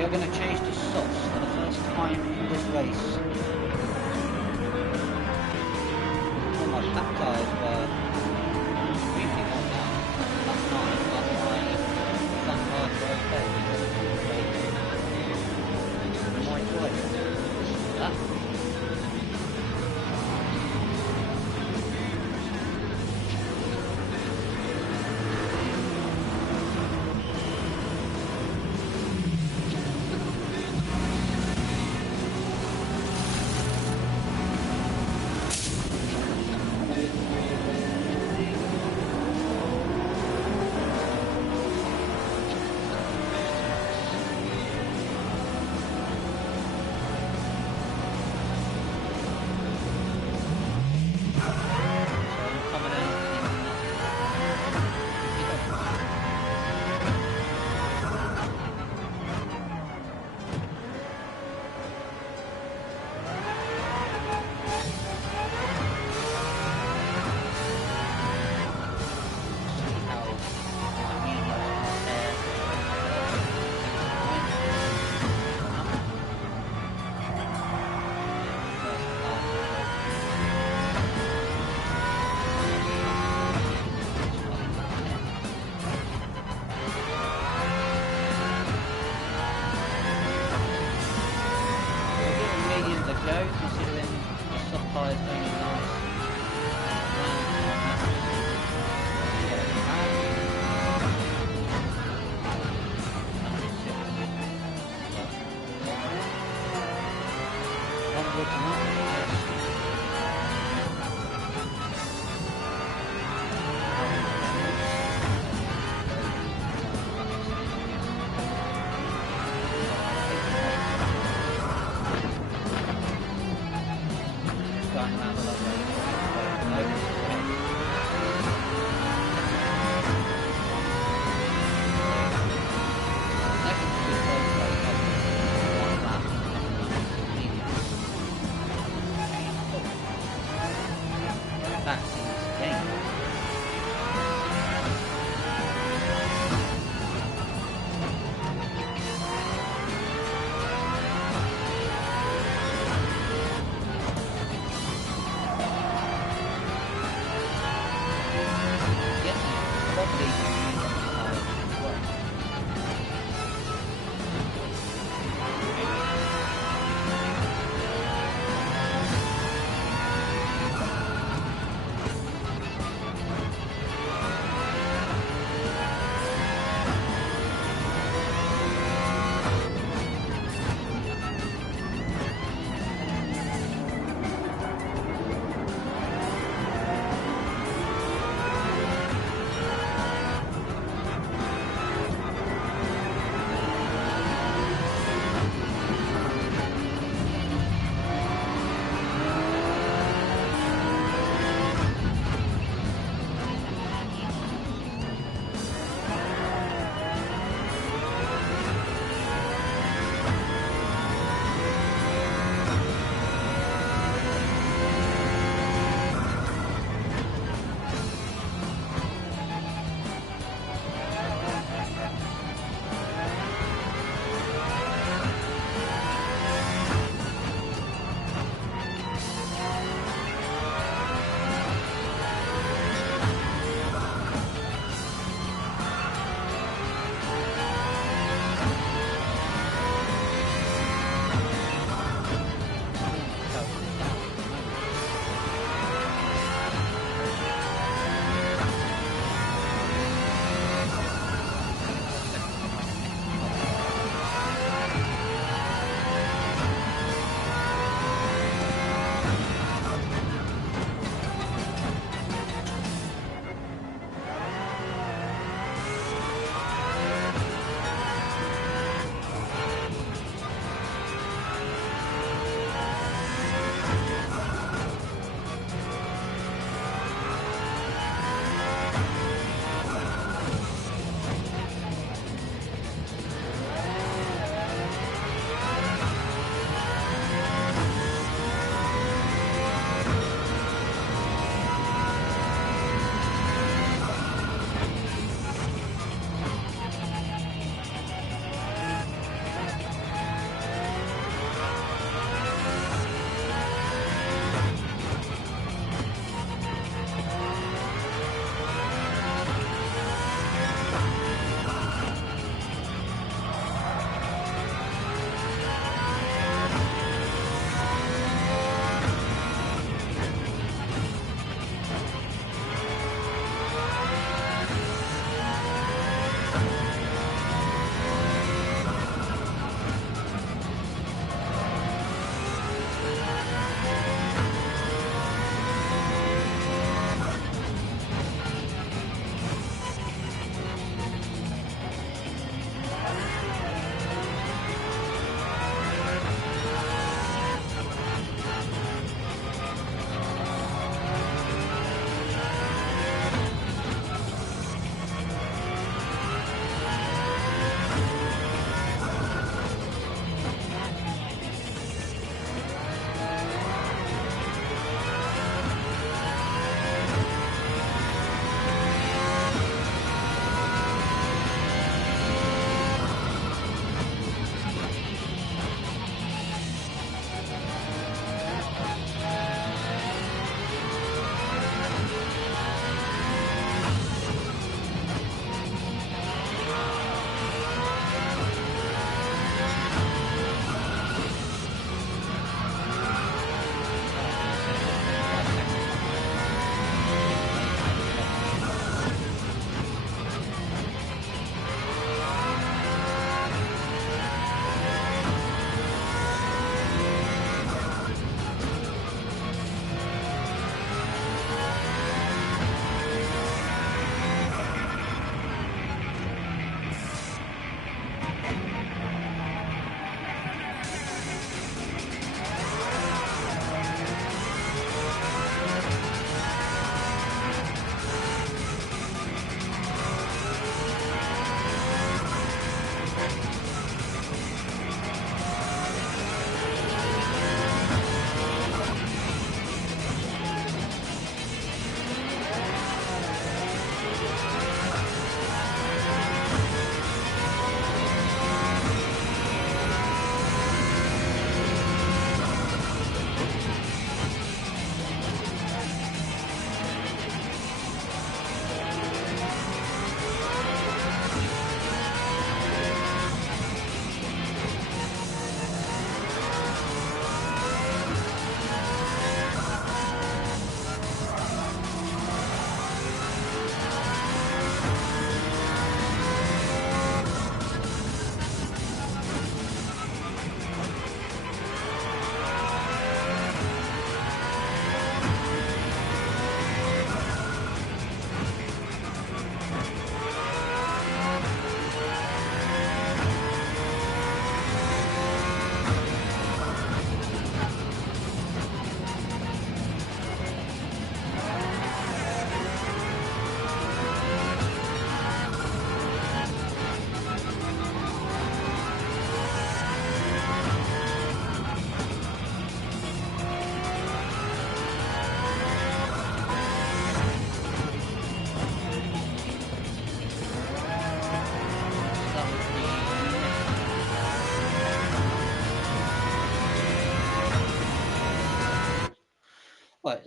We are going to change to softs for the first time in this race. All my back tyres were really hot now last night, but my front tyres were okay. My choice. That.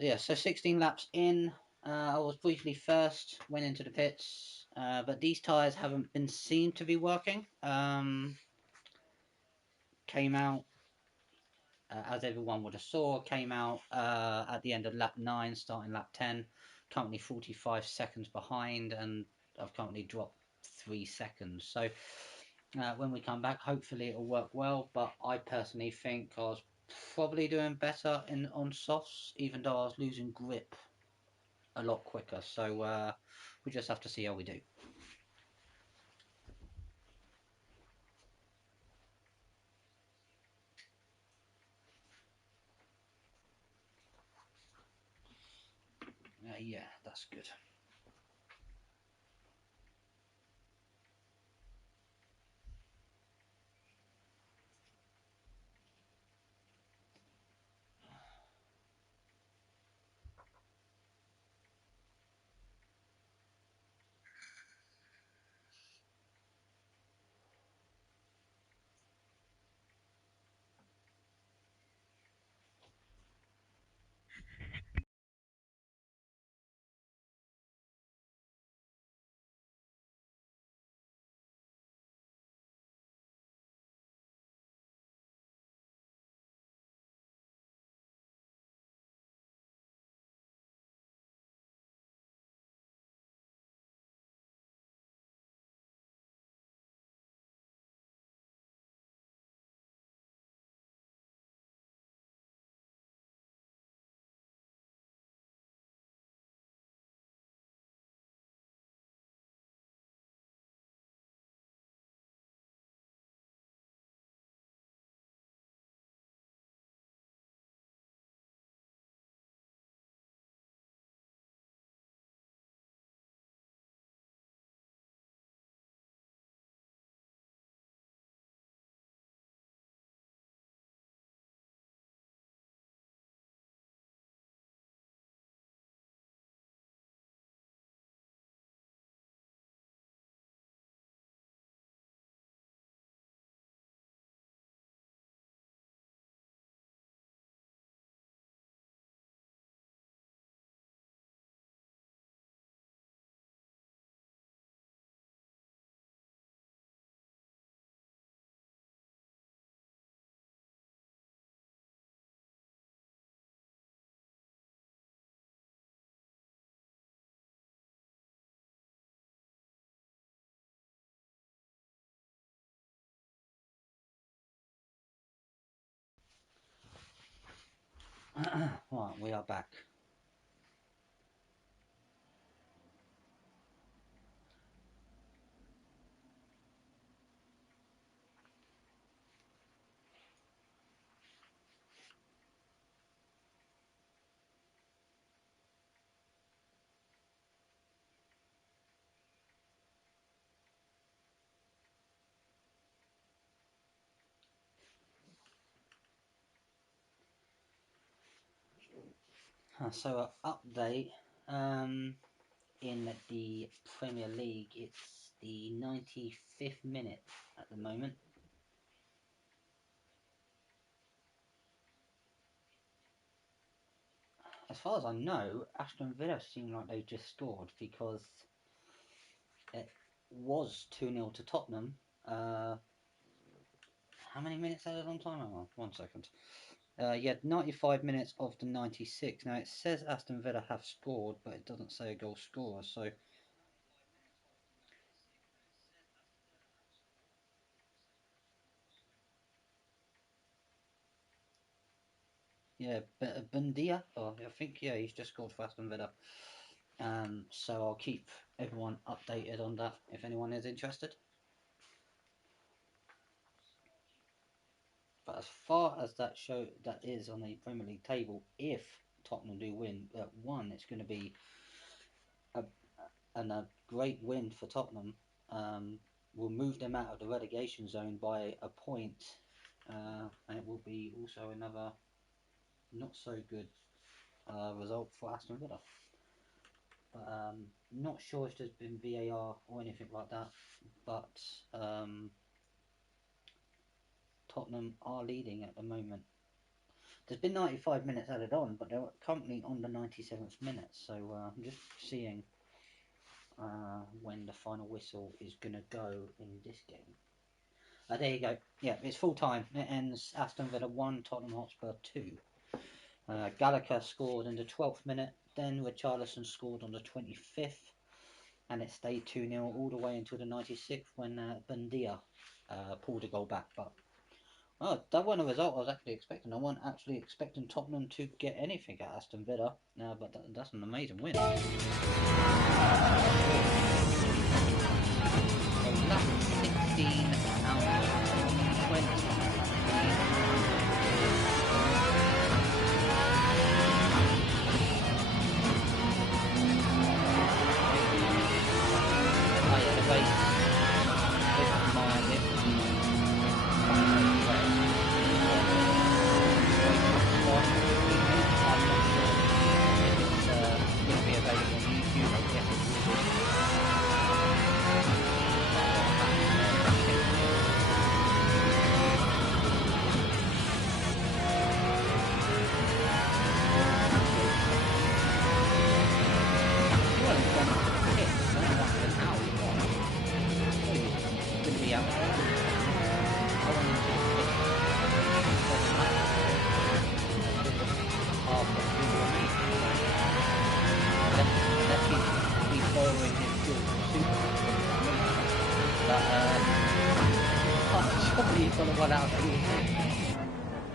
yeah, so 16 laps in. I was briefly first, went into the pits, but these tyres haven't been seen to be working. Came out, as everyone would have saw, came out at the end of lap 9, starting lap 10. Currently 45 seconds behind, and I've currently dropped 3 seconds. So when we come back, hopefully it'll work well. But I personally think I was probably doing better on softs, even though I was losing grip a lot quicker. So we just have to see how we do. Yeah, that's good. Right, we are back. So, update in the Premier League, it's the 95th minute at the moment. As far as I know, Aston Villa seem like they just scored because it was 2-0 to Tottenham. How many minutes added on time? Hang on, 1 second. Yeah, 95 minutes of the 96. Now it says Aston Villa have scored, but it doesn't say a goal scorer. So yeah, Bundia. Oh, I think yeah, he's just scored for Aston Villa. So I'll keep everyone updated on that if anyone is interested. But as far as that is on the Premier League table, if Tottenham do win, one, it's going to be a, a great win for Tottenham. Will move them out of the relegation zone by a point, and it will be also another not so good result for Aston Villa. But not sure if there's been VAR or anything like that. But Tottenham are leading at the moment. There's been 95 minutes added on, but they're currently on the 97th minute, so I'm just seeing when the final whistle is going to go in this game. There you go. Yeah, it's full time. It ends Aston Villa 1, Tottenham Hotspur 2. Gallagher scored in the 12th minute, then Richarlison scored on the 25th, and it stayed 2-0 all the way until the 96th when Bundia pulled a goal back. But that wasn't a result I was actually expecting. I wasn't actually expecting Tottenham to get anything at Aston Villa. But that's an amazing win. So lap 16 out of 20.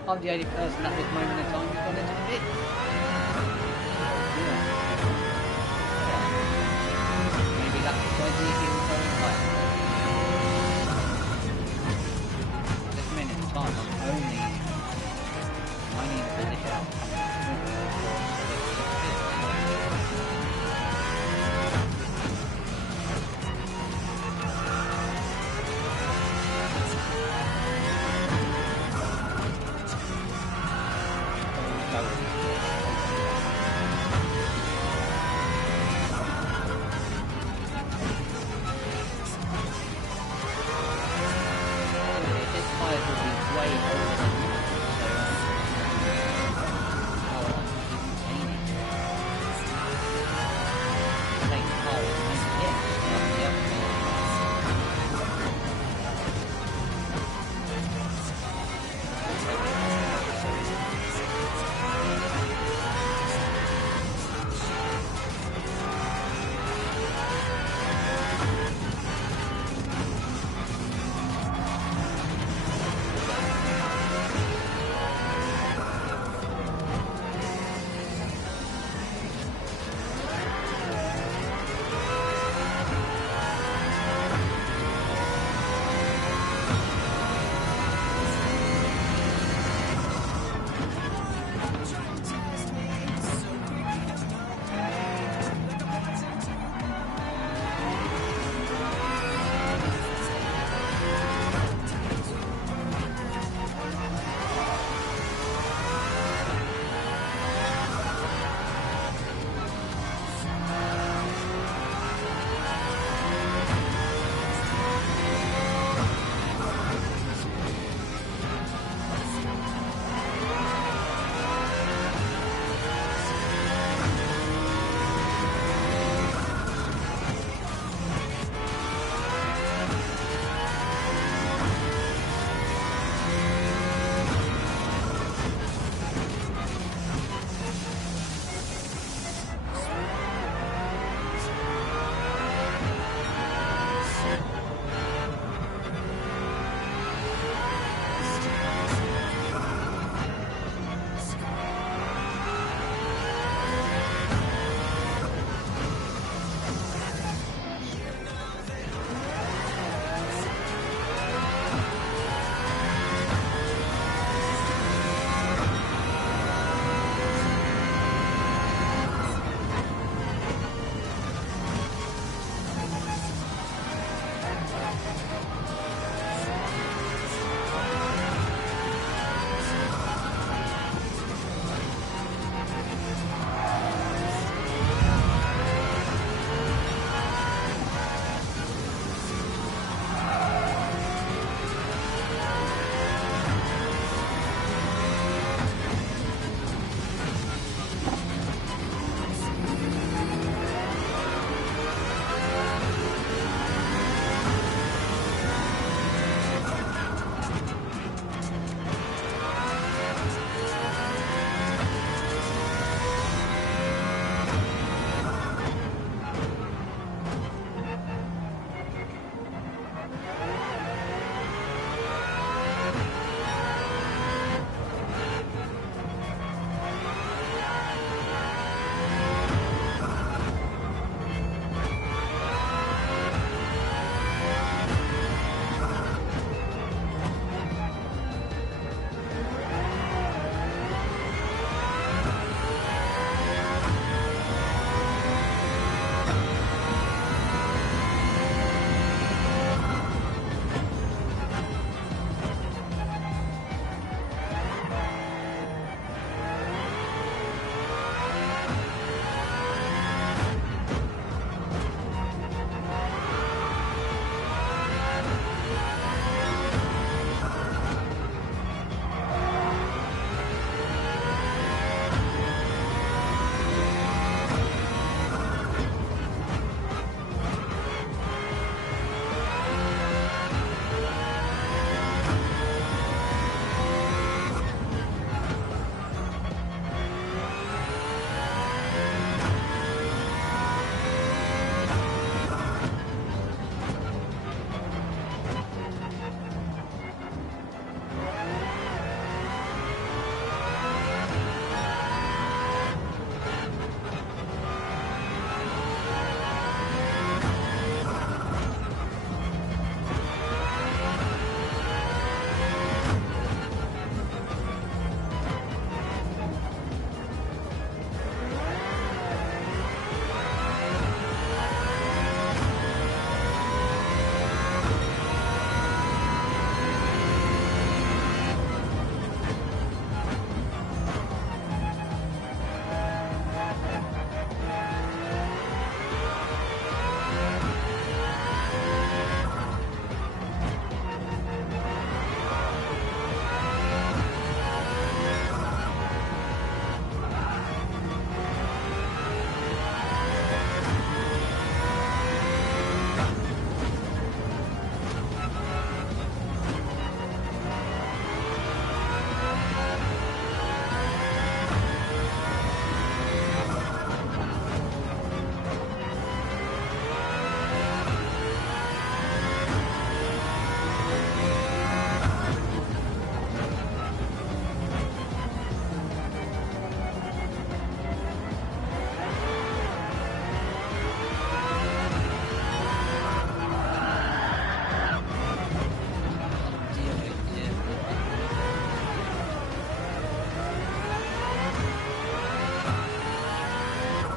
I'm the only person at this moment in time who's gone into the pit. Maybe that's the point he was going higher. At this minute in time, I'm only in a position out.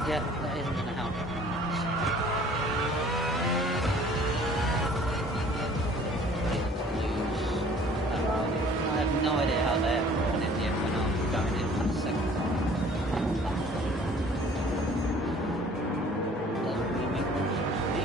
Yeah, that isn't going to help. I have no idea how they ever won in the end when I'm going in for the second time. Doesn't really make much sense to me.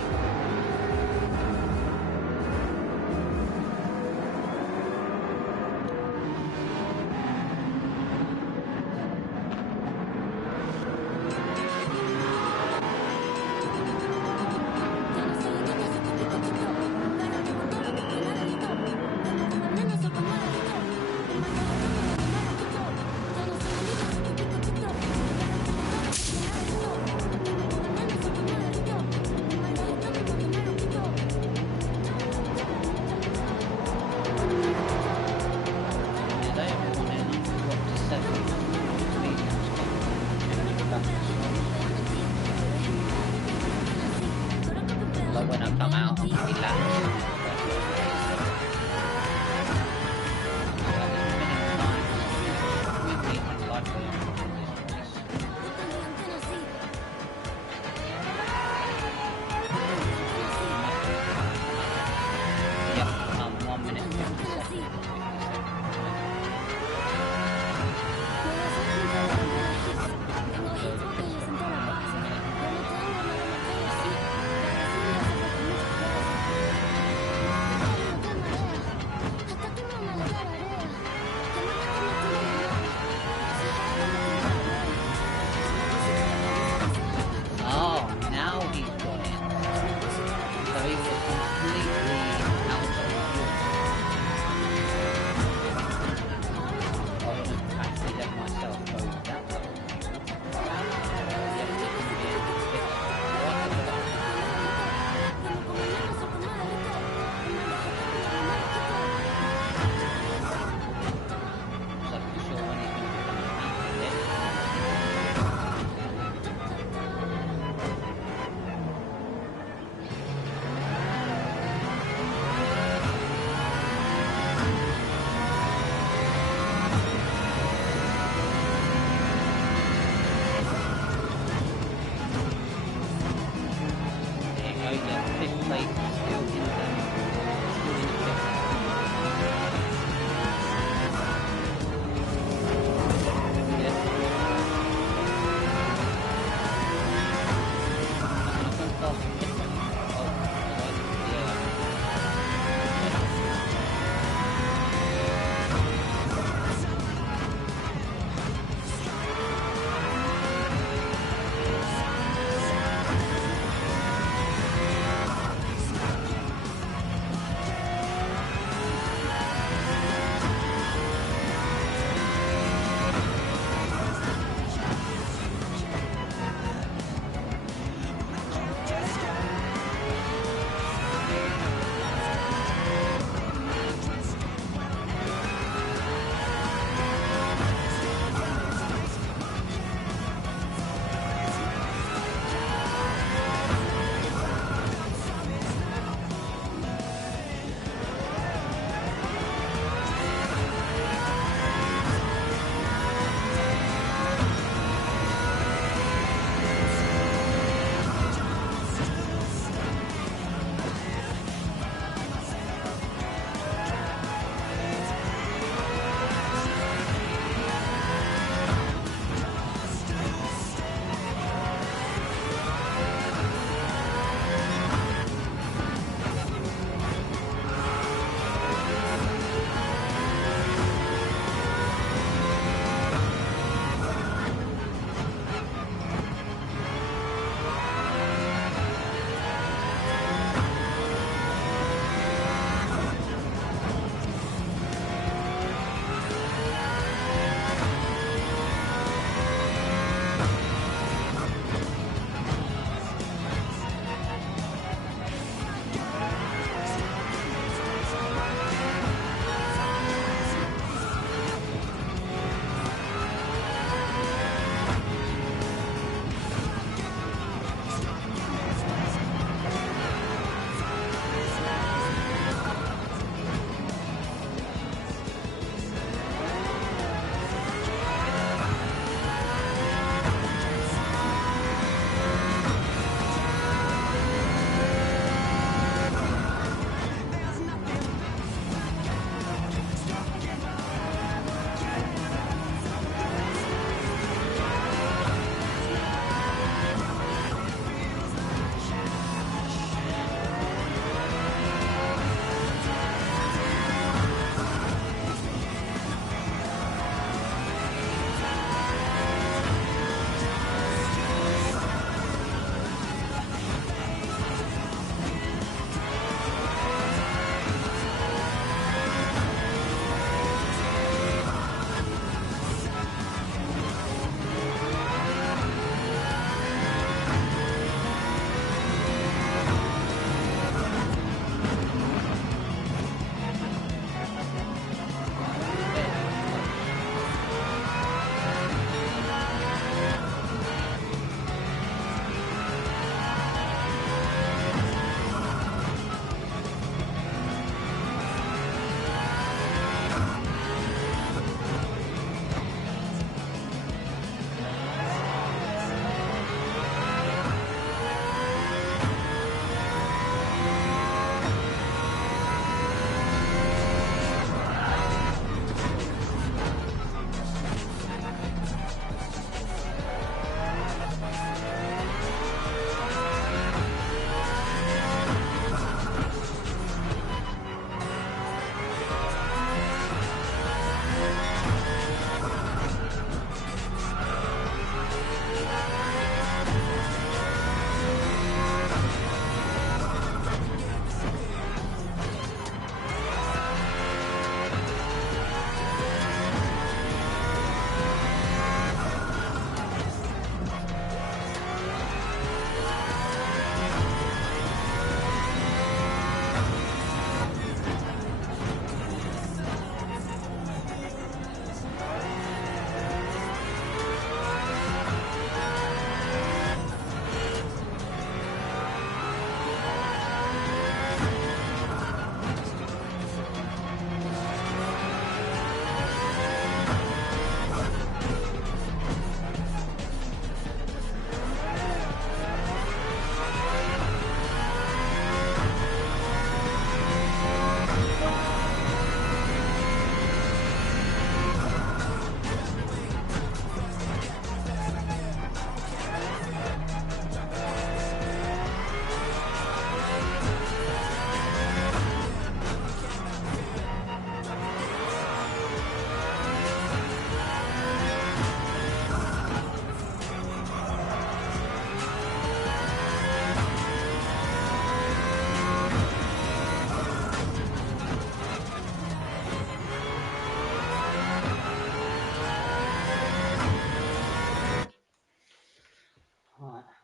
When I come out, I'm going to be laps.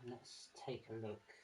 Let's take a look.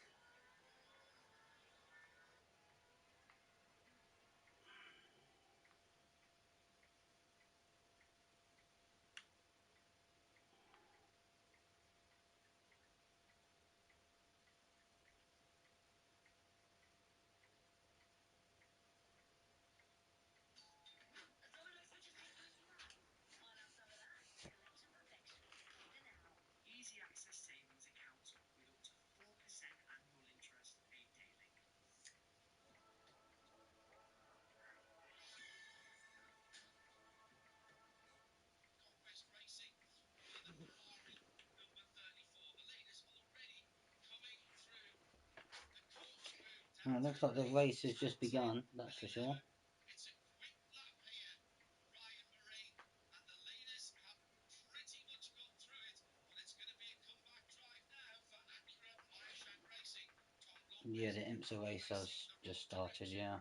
Well, it looks like the race has just begun, that's for sure. Yeah, the Imsa race has just started, yeah.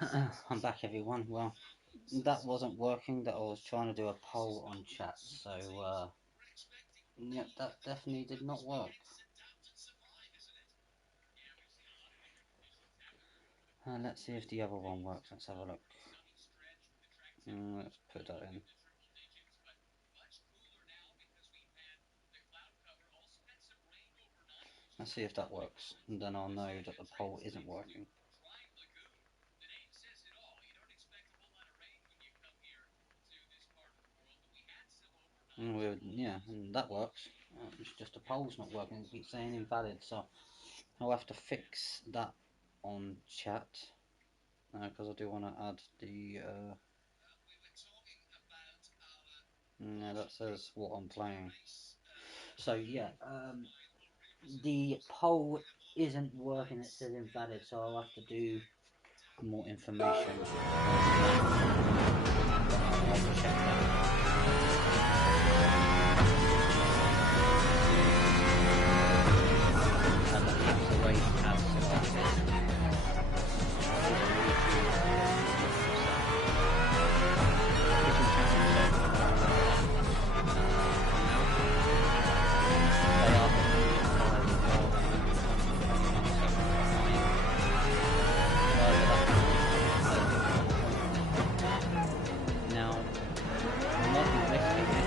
I'm back, everyone. Well, that wasn't working. That I was trying to do a poll on chat, so yeah, that definitely did not work. Let's see if the other one works. Let's have a look. Let's put that in. Let's see if that works, and then I'll know that the poll isn't working. Yeah, and that works. It's just the poll's not working. It keeps saying invalid, so I'll have to fix that on chat because I do want to add the. Yeah, that says what I'm playing. So yeah, the poll isn't working. It says invalid, so I'll have to do more information on that. But I'll check that. And that keeps the race as started. Now, I might be risking it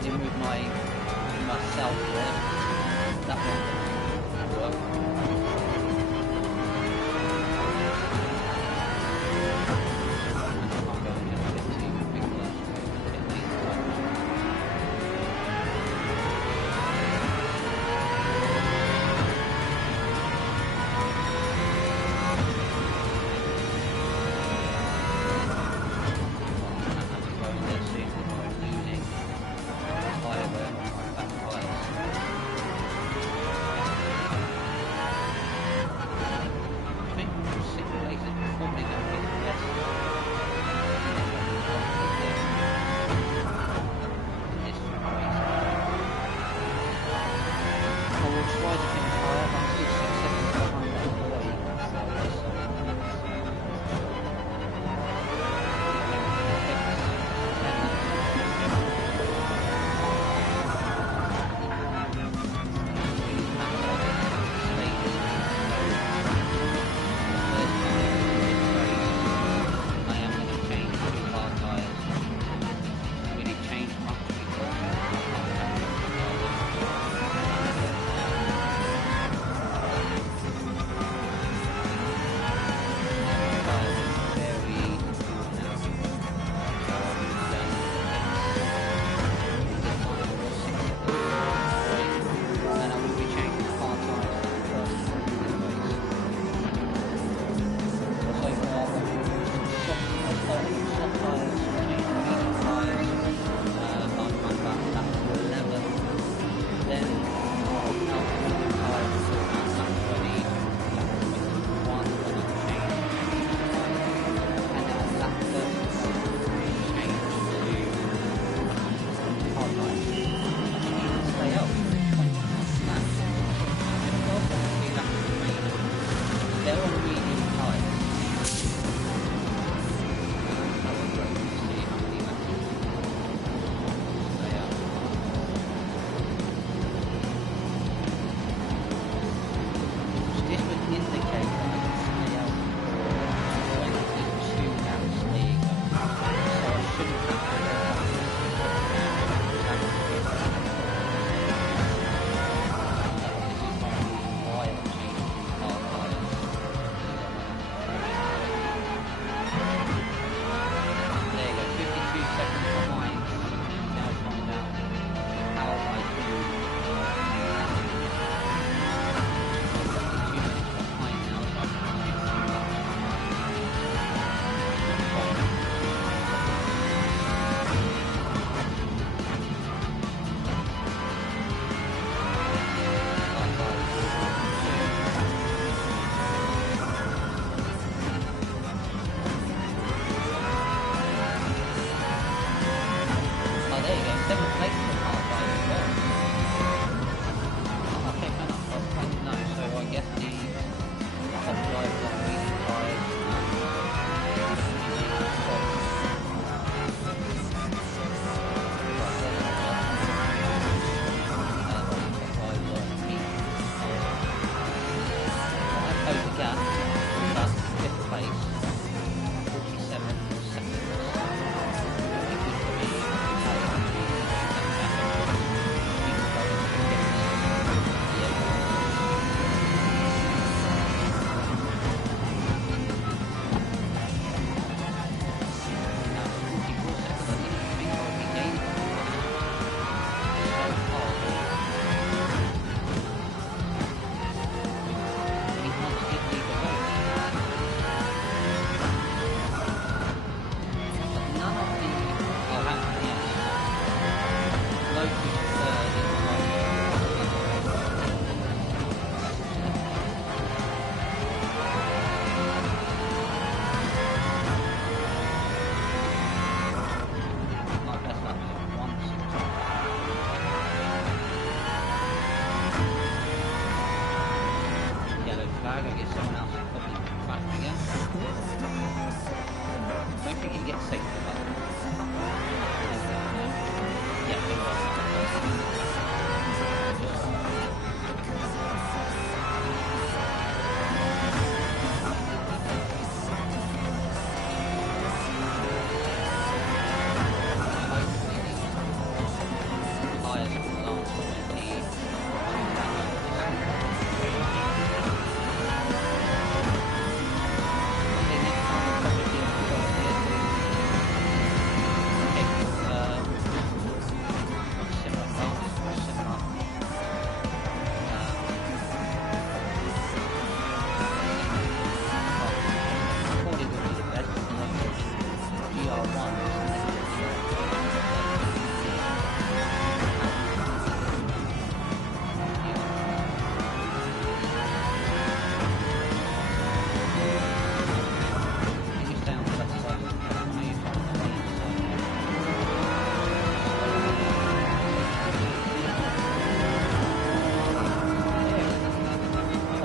slightly move myself there. That one will work. I'm going just a bit too big for this.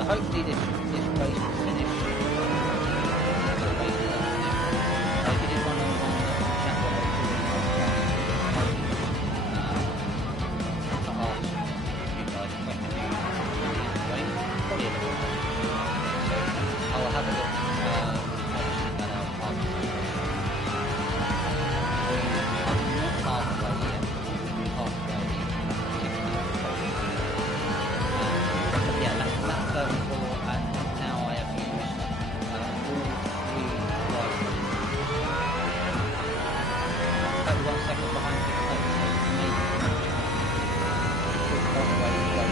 hopefully this race will finish. I did one on one chat that I was doing last night. To ask you guys questions anyway. Probably a little bit. So I'll have a look. I'll check that out after. I'm not halfway yet. I'm halfway. 60. But yeah, that's 34, and now I have used all 3 drivers. 31 seconds behind 6 places, so maybe all the way to go.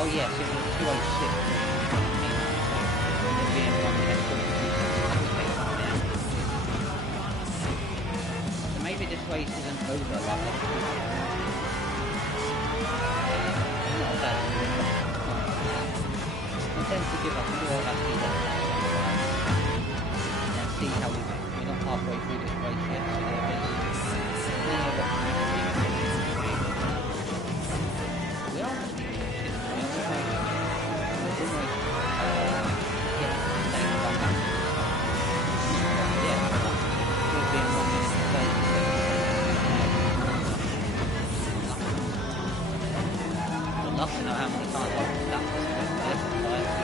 Oh yes, it was 206. So maybe this race isn't over like I thought. Not a bad deal. I tend to give us more happy and see how we're not halfway through this race yet, so there is. We are I'd love to know how many times I've done this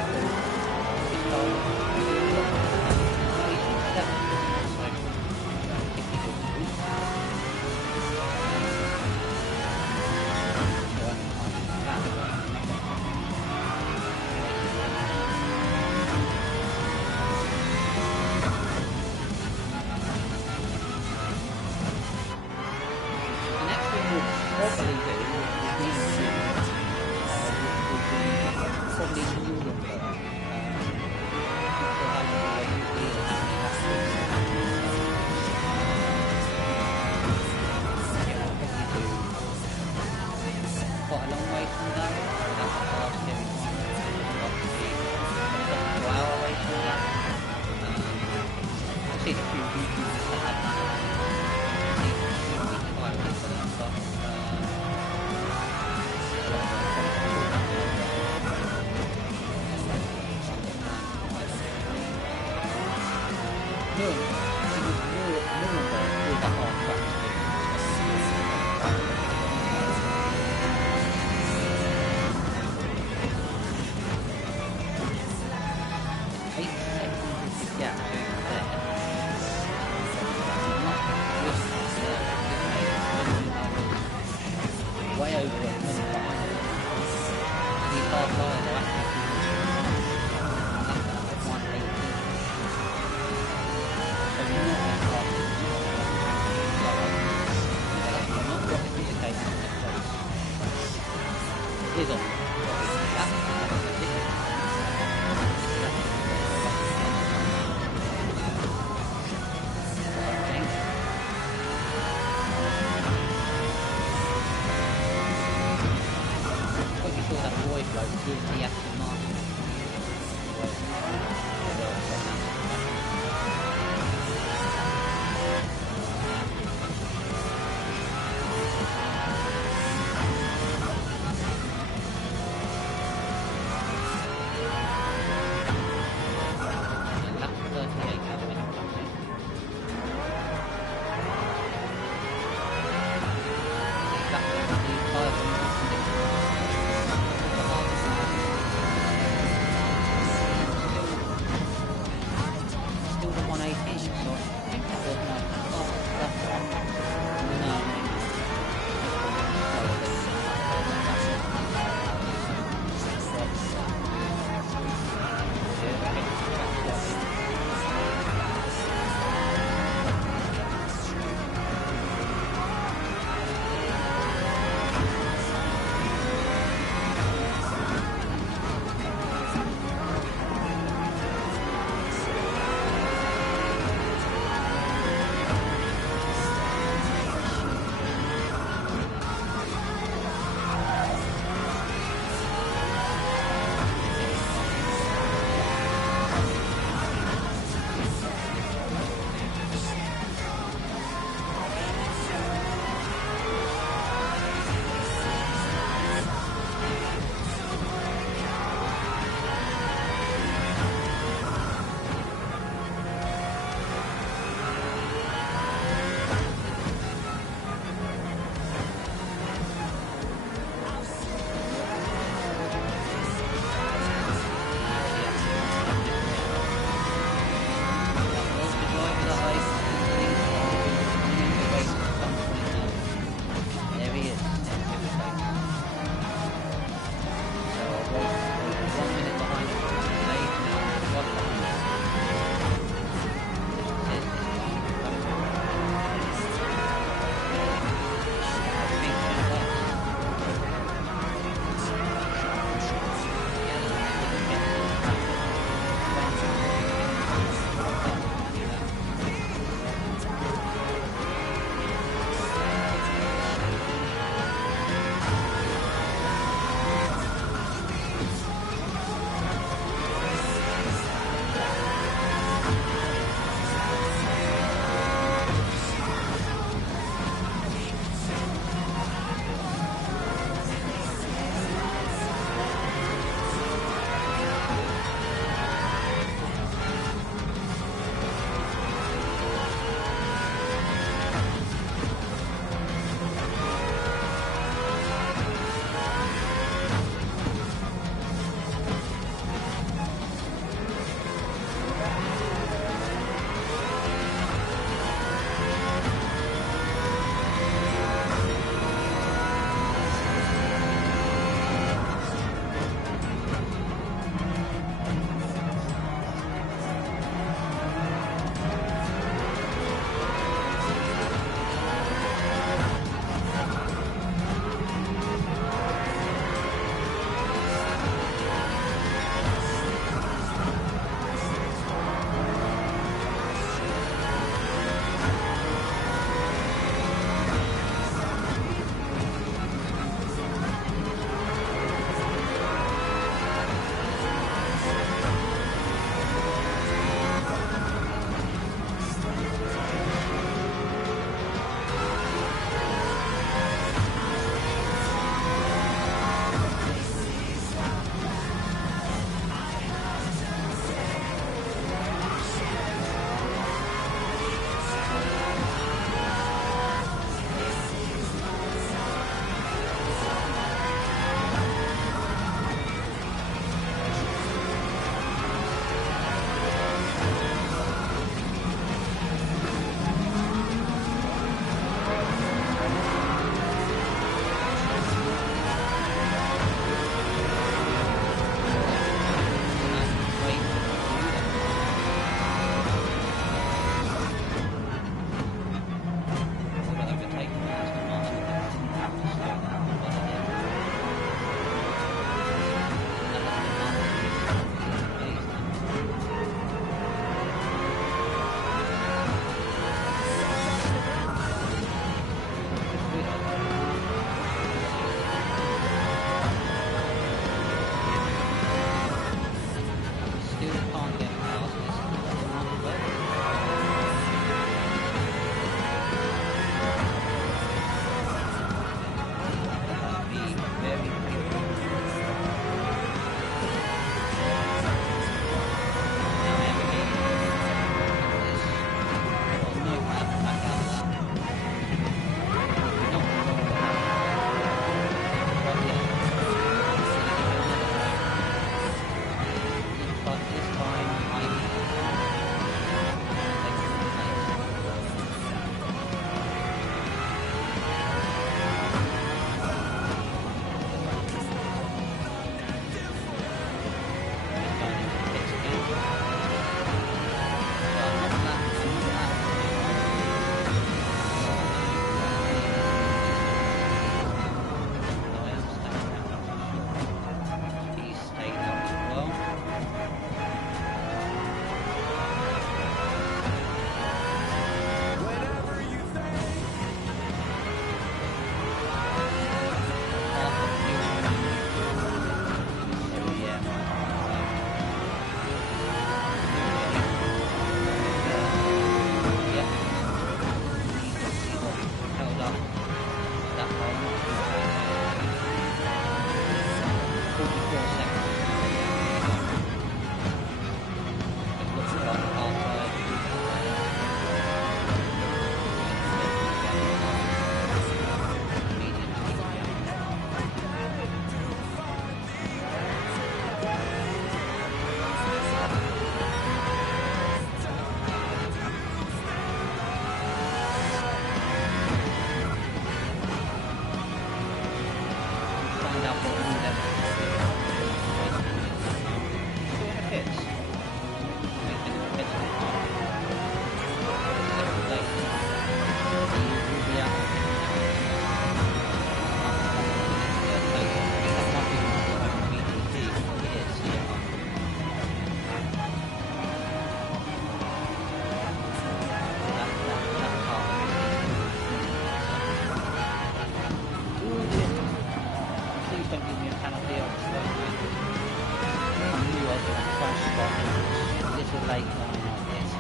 fake line like this.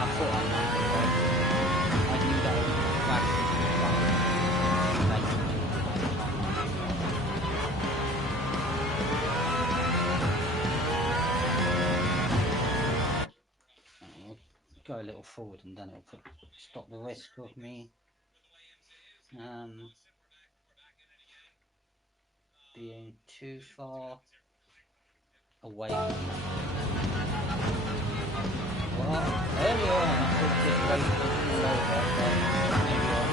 I thought I might be right. I knew that I was going to crash into the line. I'll go a little forward and then it'll stop the risk of me being too far away from it. Well, earlier on I thought this race was all over, but maybe I'm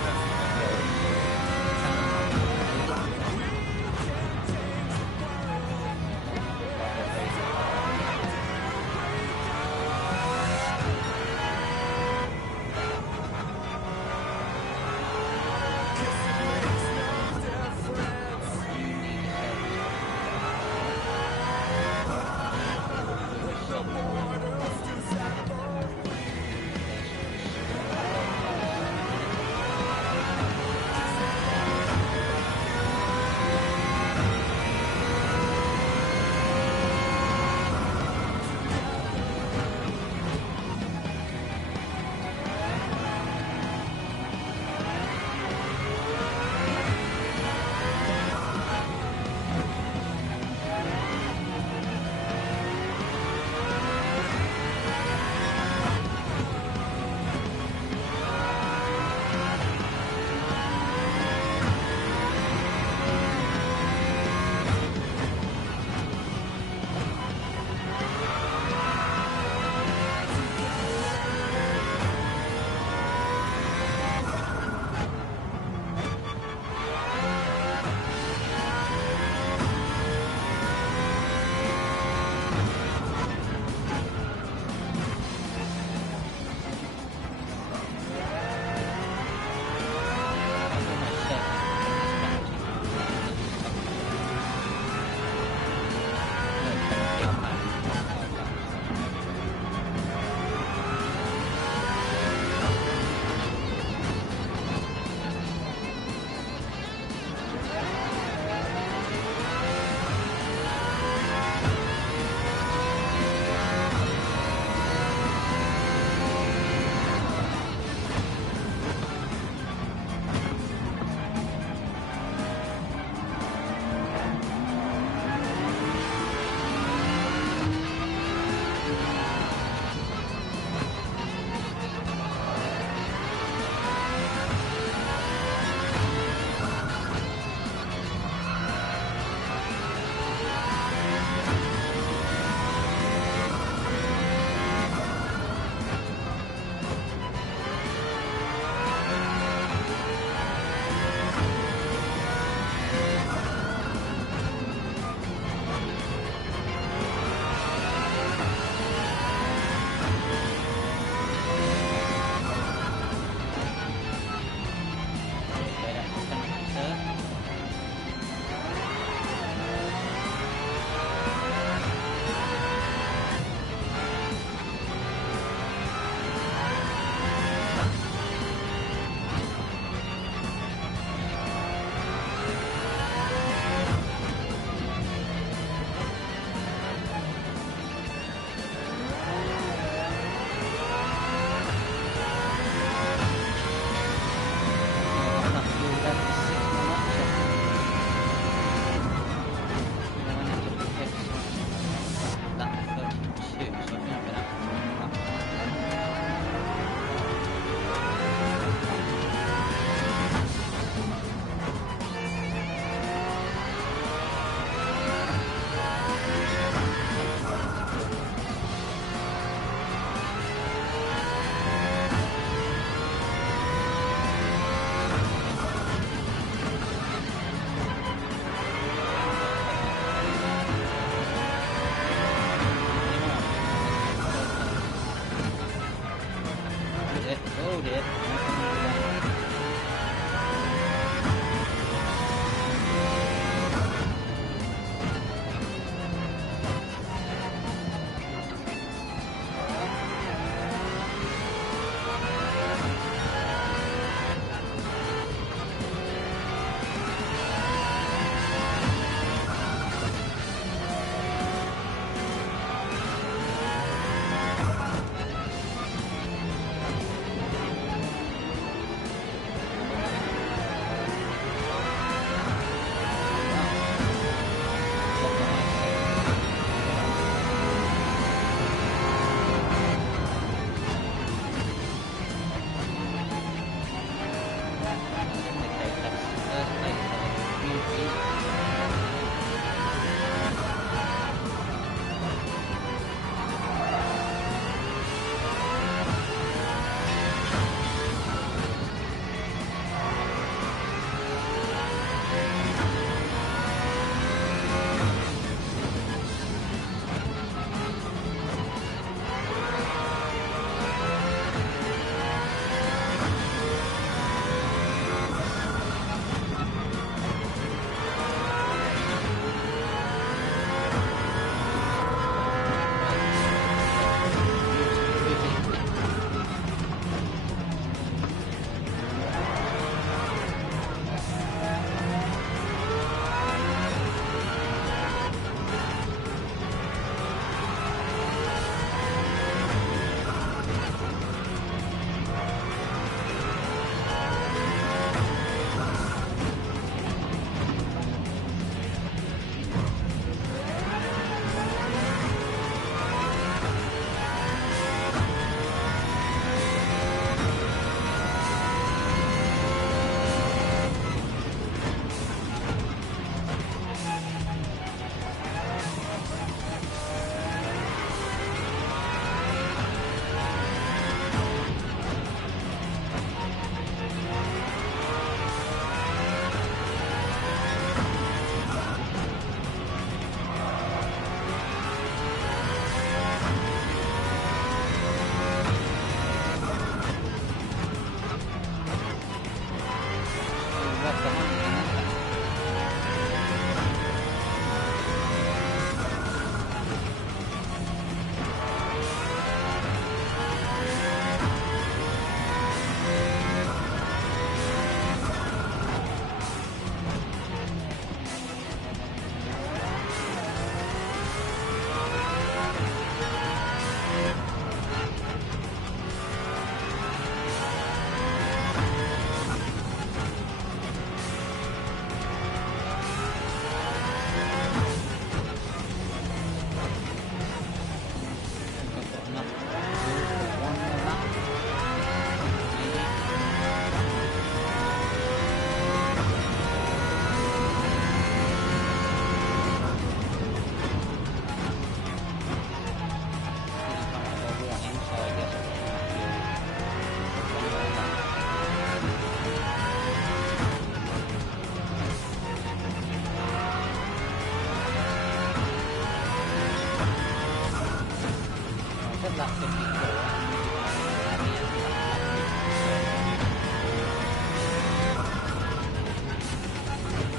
said lap 54.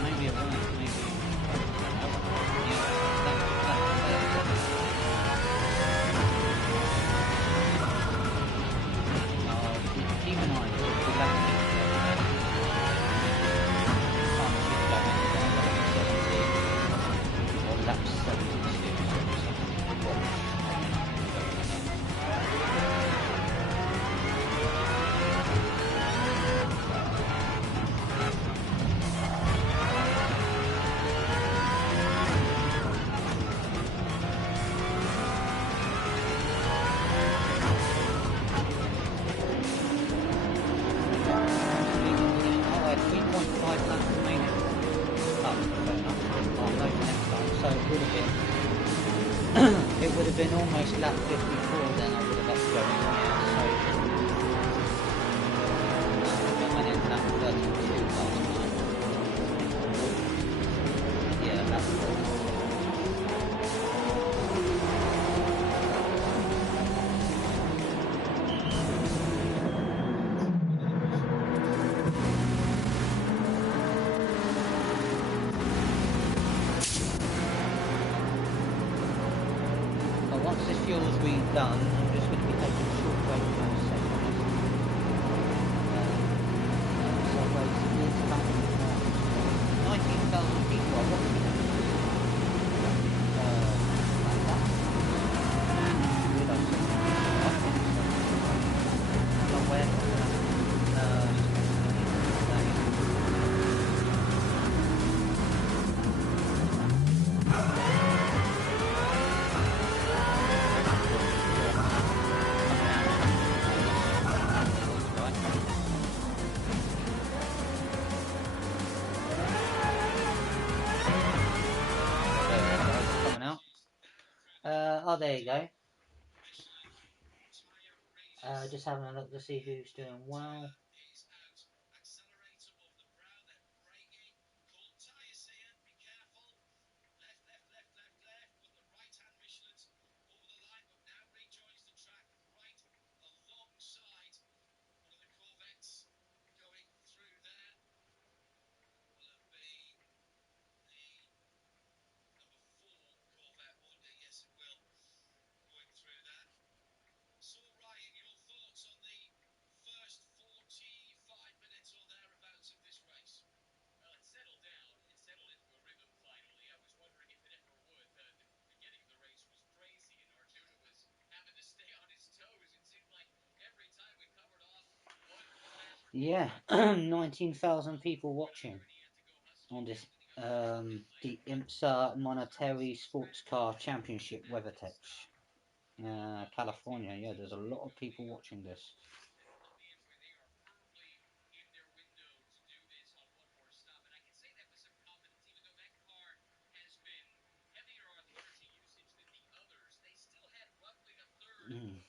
Maybe it won't. Maybe. Keep in mind, the lap 50 or lap 72. It would have been almost lap 54 then I would have left going on here, so I went in lap 32 last time. Yeah, lap 32. Once this fuel's redone, I'm just going to be taking a short break for a second. So basically it's coming from 19,000 people are watching it. Like that. Not where. Oh, there you go. Just having a look to see who's doing well. Yeah, 19,000 people watching on this the Imsa Monetary Sports Car Championship WeatherTech, California. Yeah, there's a lot of people watching this. Mm.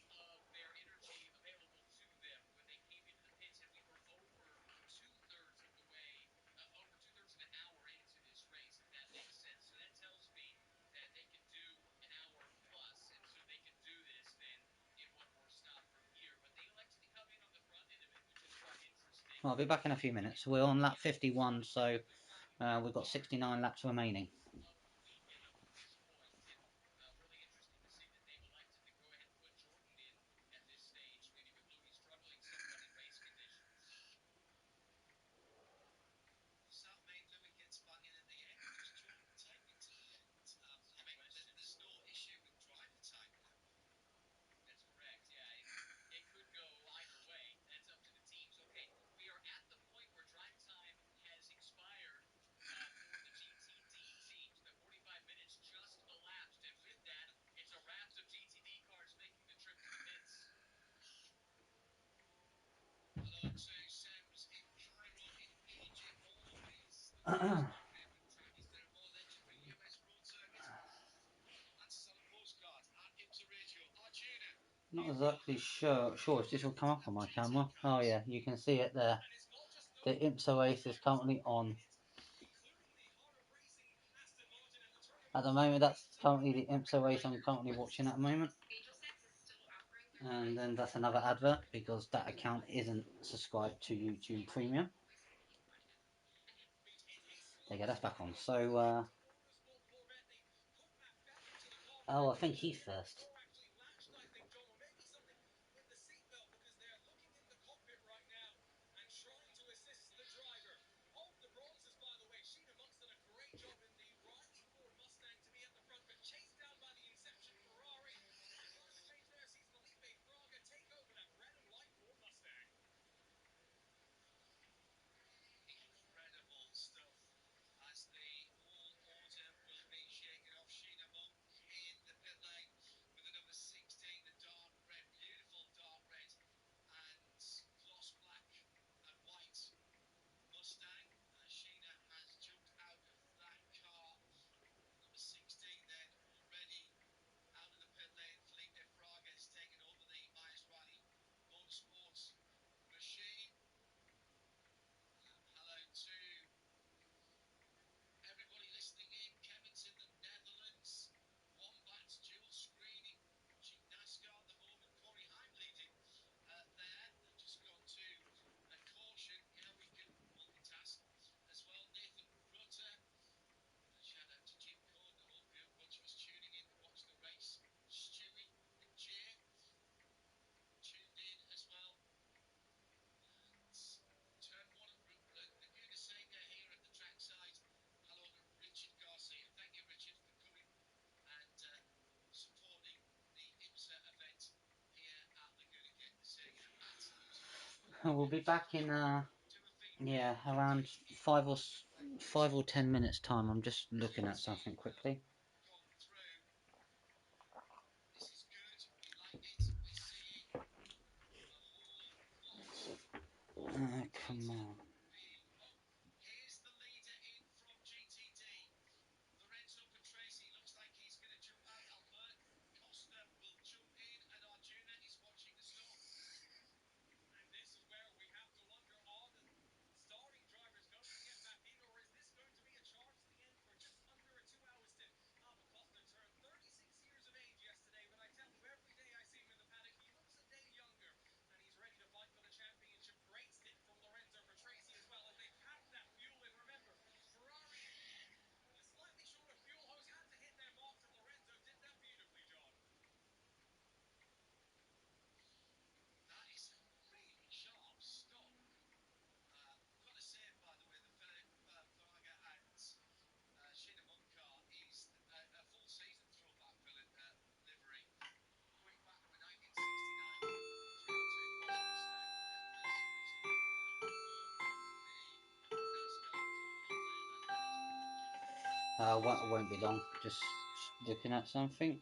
I'll be back in a few minutes. We're on lap 51, so we've got 69 laps remaining. Not exactly sure if this will come up on my camera. Oh yeah, you can see it there. The Imsa race is currently on. At the moment, that's currently the Imsa race I'm currently watching at the moment. And then that's another advert because that account isn't subscribed to YouTube Premium. There you go, that's back on. So, oh, I think he's first. We'll be back in yeah, around 5 or 10 minutes time. I'm just looking at something quickly. Come on. Won't be long. Just looking at something.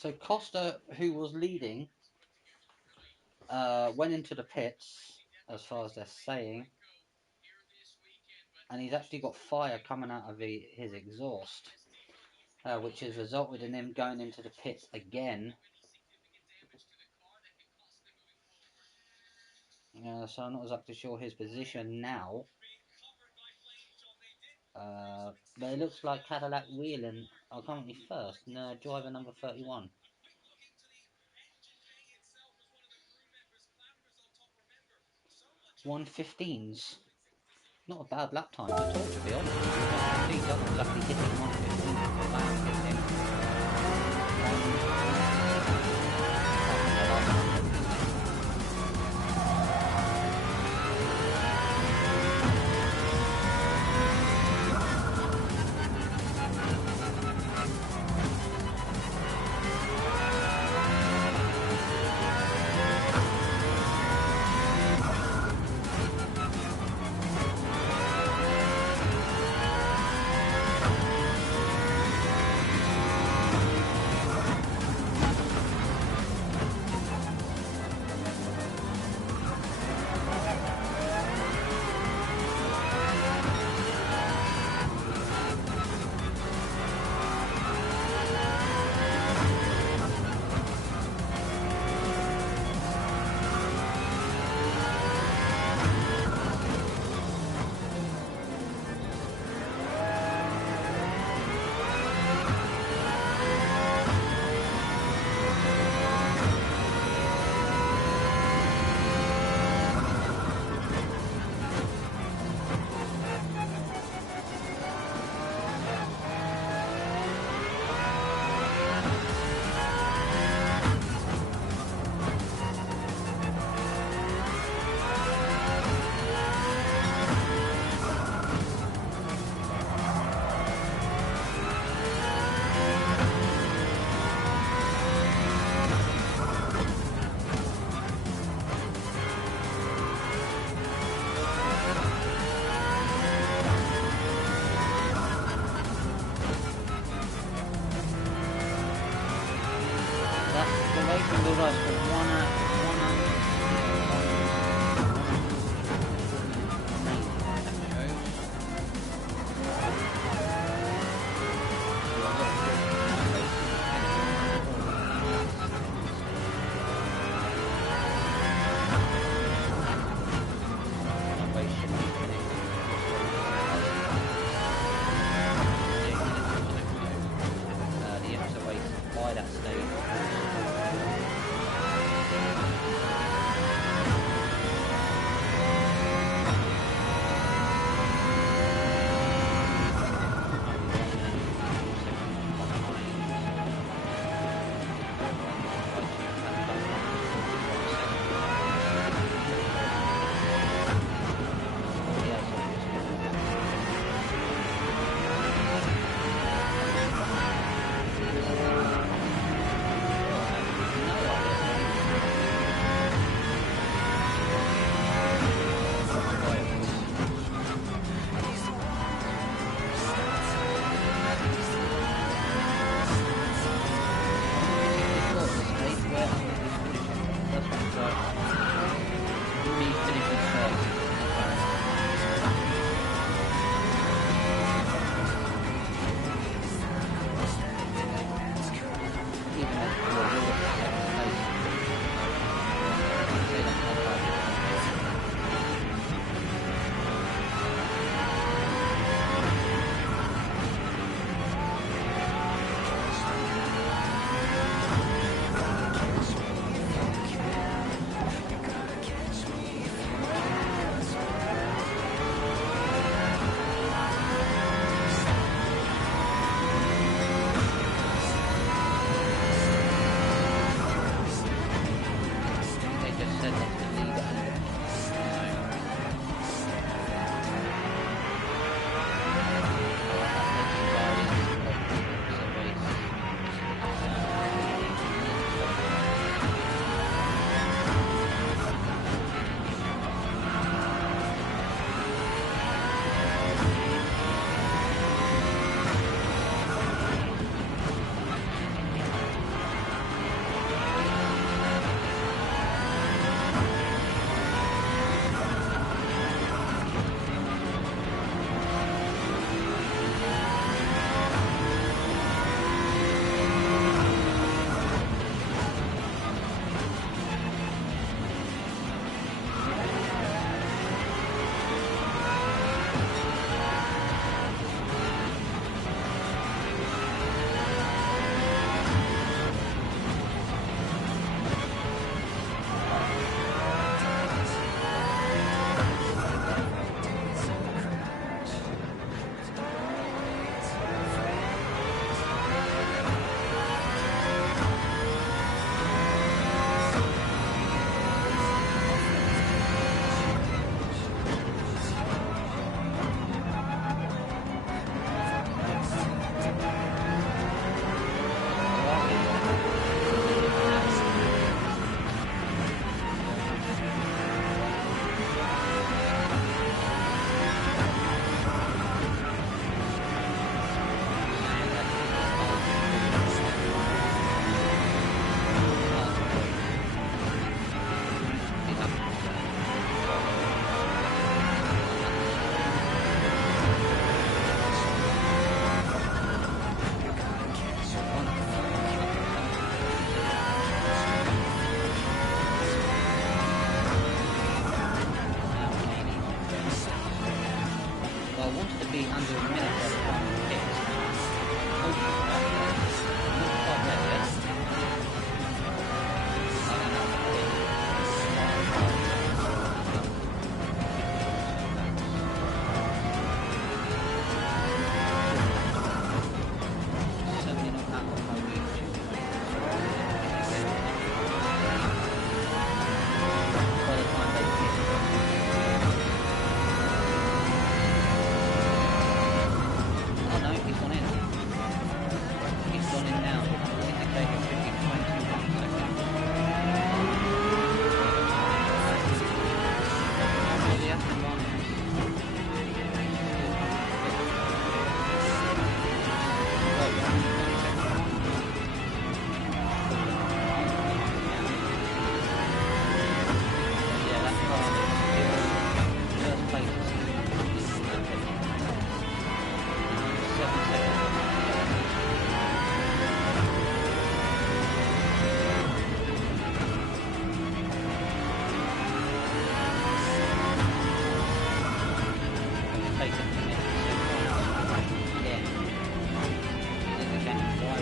So Costa, who was leading, went into the pits, as far as they're saying, and he's actually got fire coming out of his exhaust, which has resulted in him going into the pits again. So I'm not exactly sure his position now. But it looks like Cadillac Wheeling are currently first, and driver number 31. 1:15s. Not a bad lap time at all, to be honest. 1:15 doesn't exactly hitting 1:15 for Lamb hitting.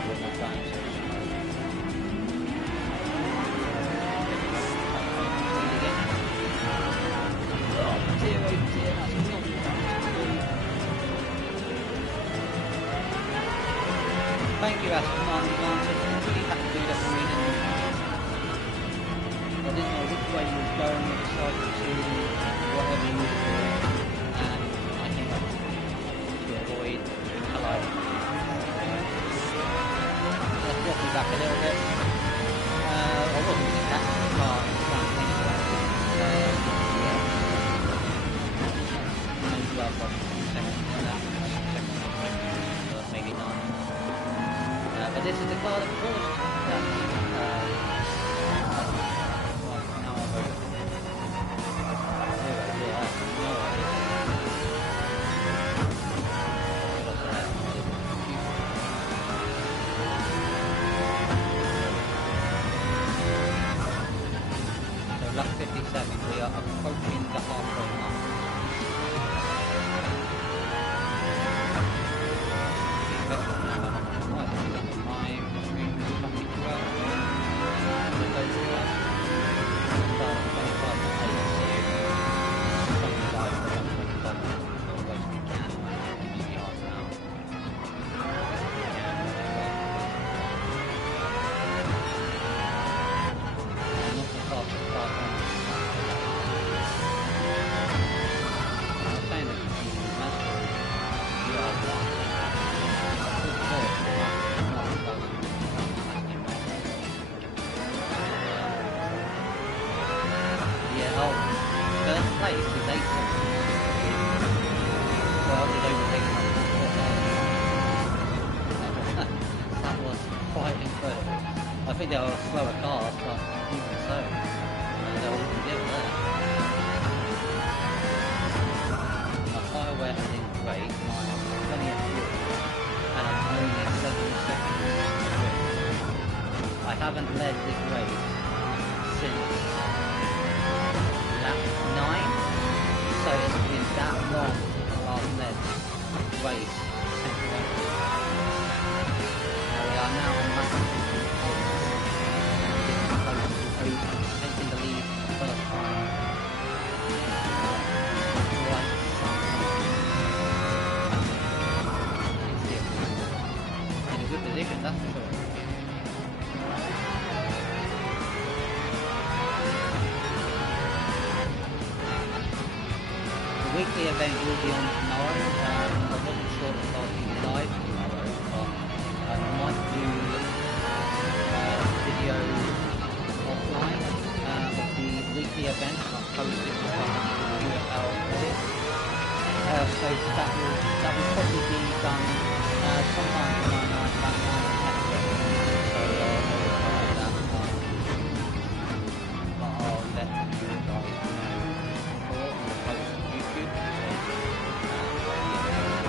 when we're going to. Oh dear, that's not Thank you, AstonMartin Advantage. You really had to do that for me, didn't you? I didn't know which way you were going. I decided to whatever you were doing, and I came up to avoid. Hello. Let's drop you back a little bit. I wasn't really that far in front anyway. Yeah. Maybe I've got 2 seconds on that. 6 seconds, maybe 9. But this is the car that caused that. Right, now I'll go. Yeah, I have no idea. What's that? So lap 57, we are approaching the halfway mark. I think there are slower cars, but even so, they're all together there. My tyre wear isn't great, I have plenty of fuel, and I'm only 7 seconds away. I haven't led this race since lap 9, so it's been that long since the last led race since we are now on lap 56. Taking the lead for the first time. Right. In a good position, that's for sure. The weekly event will be on tomorrow. I wasn't sure if I'll be live tomorrow, but I might do videos offline of the weekly event and I'll post it on UFL edit. So that will probably be done sometime tomorrow night, about 9 or 10. So I'll try that. But I'll let you guys know before on the post on YouTube. So,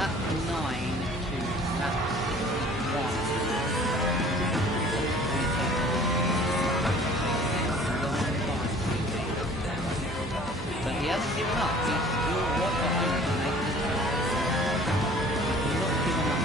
lap 9 to lap 61. But he hasn't given up. He's still right behind to make this one. He's not given up.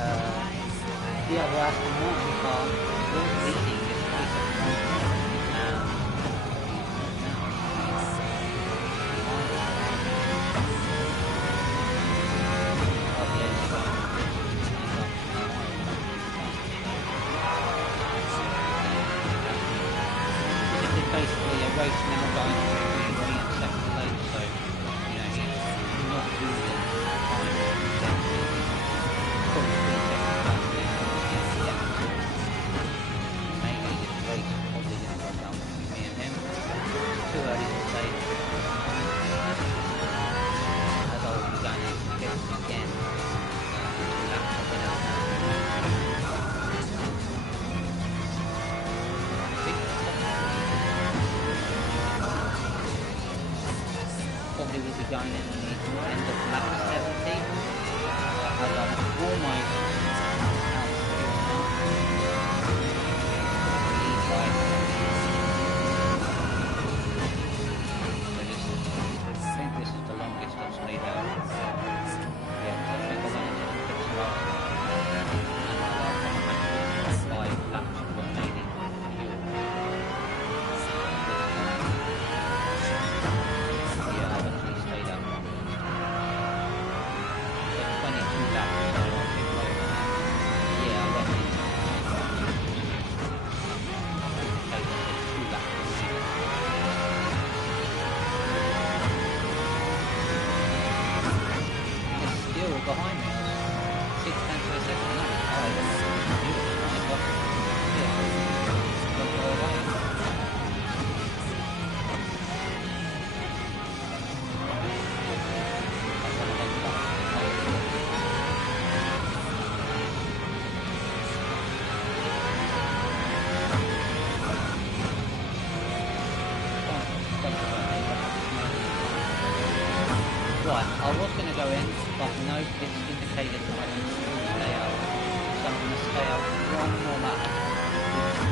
the other Aston Martin car was leading this race at the moment. Basically a race now going between me and second place, so you know he's not losing time or probably 3 seconds back now. Maybe this race is probably going to come down between me and him. It's too early to say. As I will be going into the pits again. Probably will be going in the end of lap 70. As I'm almost out of fuel now. Lead by. So I think this is the longest I've stayed out. Yeah, I think I went into the pits last night. And I had 5 laps of remaining fuel. Behind me, 6 tenths of a second. No, I don't know, but yeah, don't go away. Right, I was going to go in, but no, it's indicated that I need to stay out. So I'm going to stay out one more lap.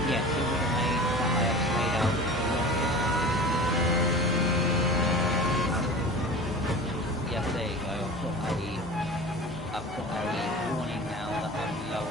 Yes, it would have made that I have stayed out the longest. Yes, there you go. I've got a warning now that I'm low.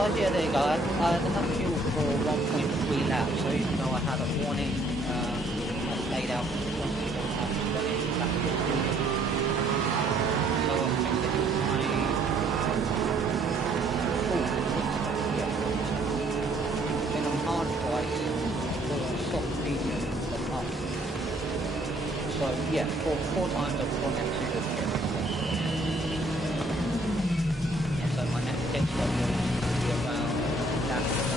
Oh yeah, there you go. I had enough fuel for 1.3 laps, so even though I had a warning, I stayed out for 21 laps to go into lap 15. So I think this is my fourth pit stop. Yeah, it's been a hard price for a soft medium and up. So yeah, four times I've gone into the pit. Yeah, so my next pit stop will be around lap 92.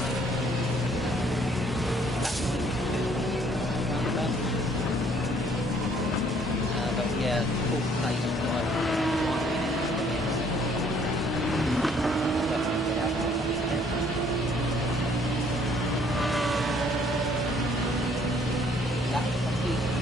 But yeah, full place for like 1 minute. Definitely get out of the pit. That's a decent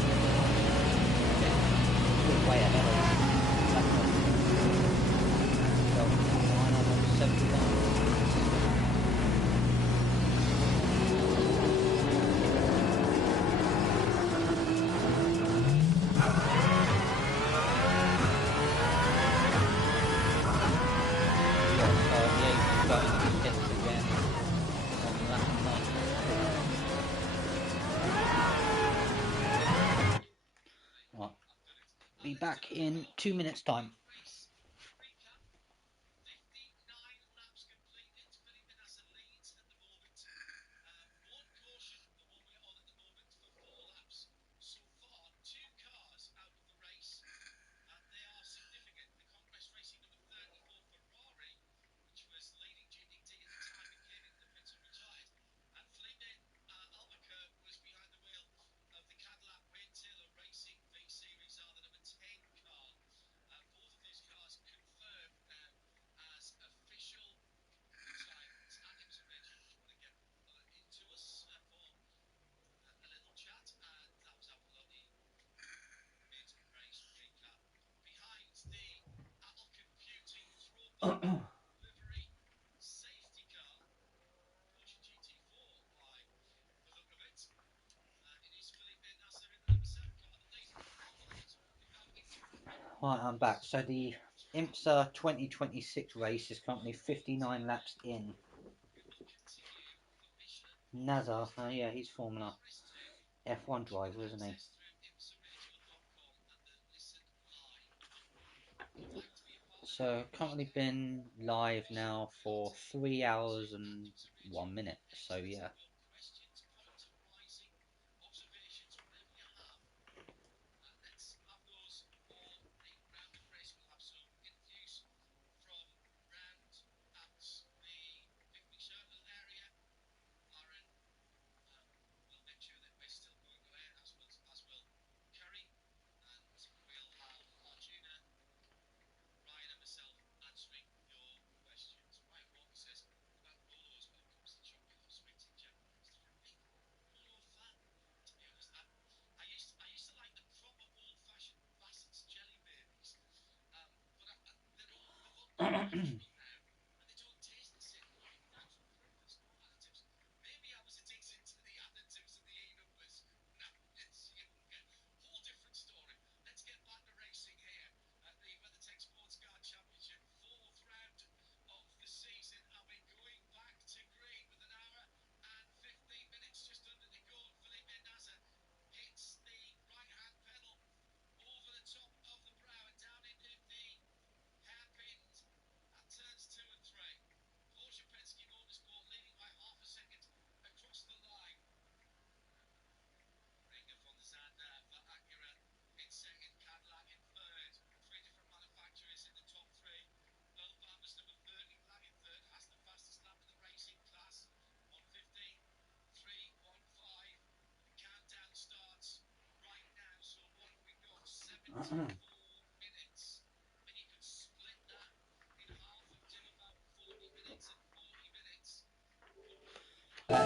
back in 2 minutes time. Right, I'm back. So the Imsa 2026 race is currently 59 laps in. Nazar, yeah, he's Formula F1 driver, isn't he? So currently been live now for 3 hours and 1 minute. So yeah.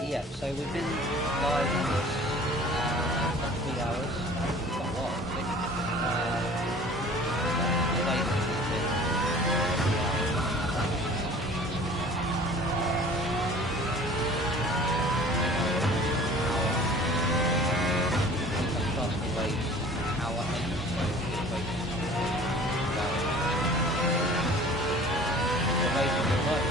Yeah, so we've been live on this for 3 hours, quite a while actually. The race has been 3 hours. Imsa starts the race an hour in, so the race is the race is right.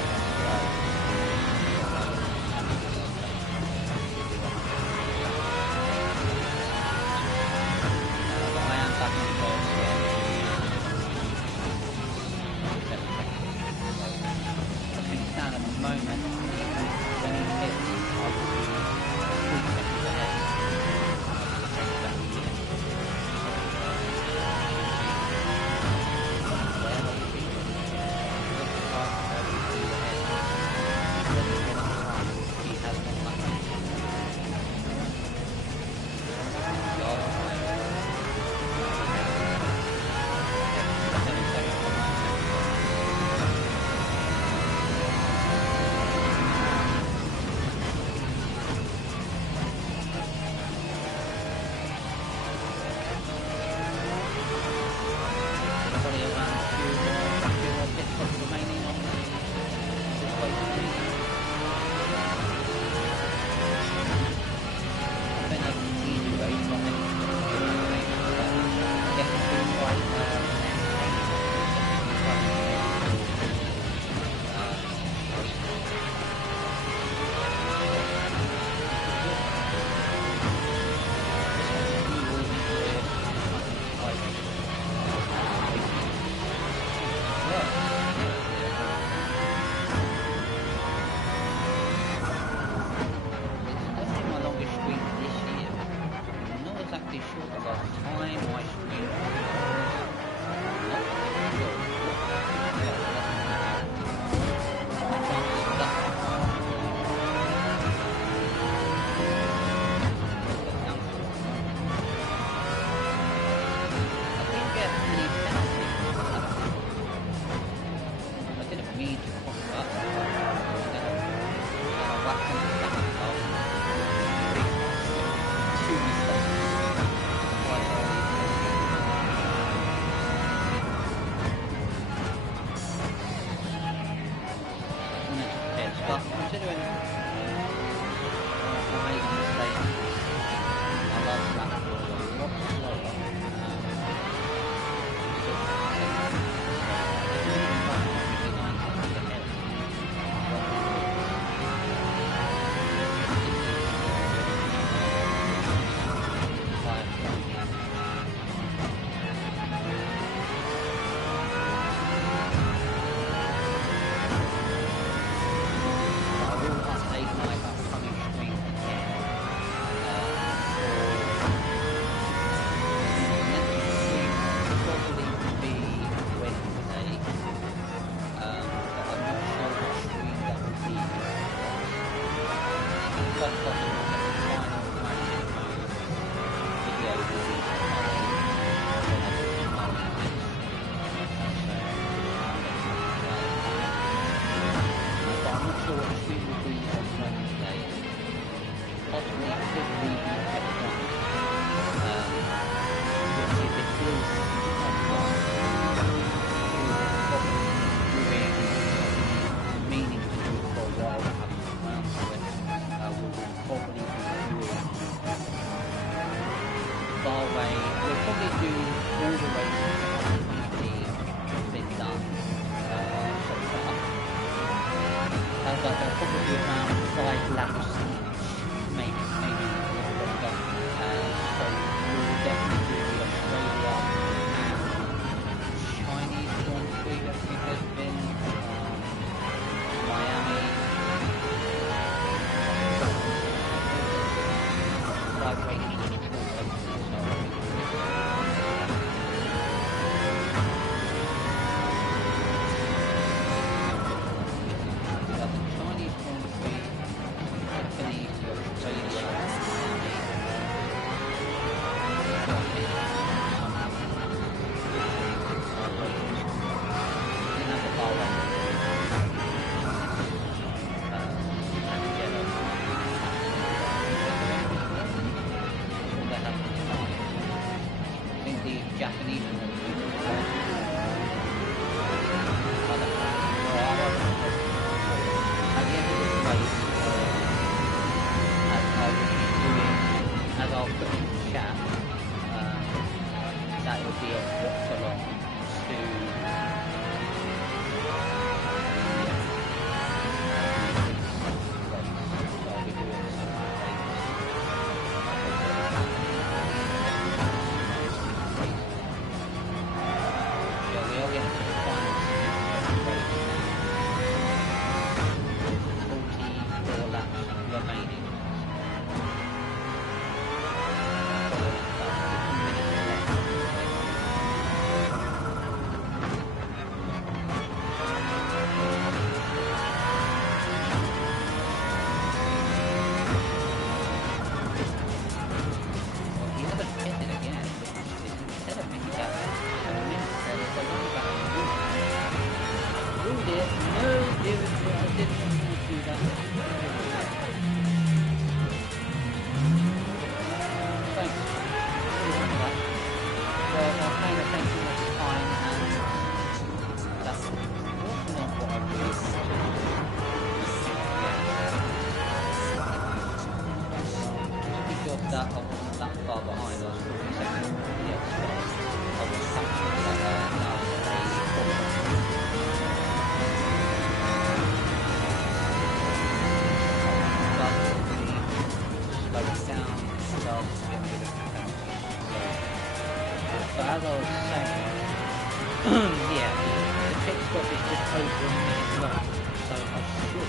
Yeah, the pit stop is just over a minute long, so I should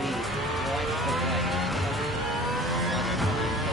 be right away by the time they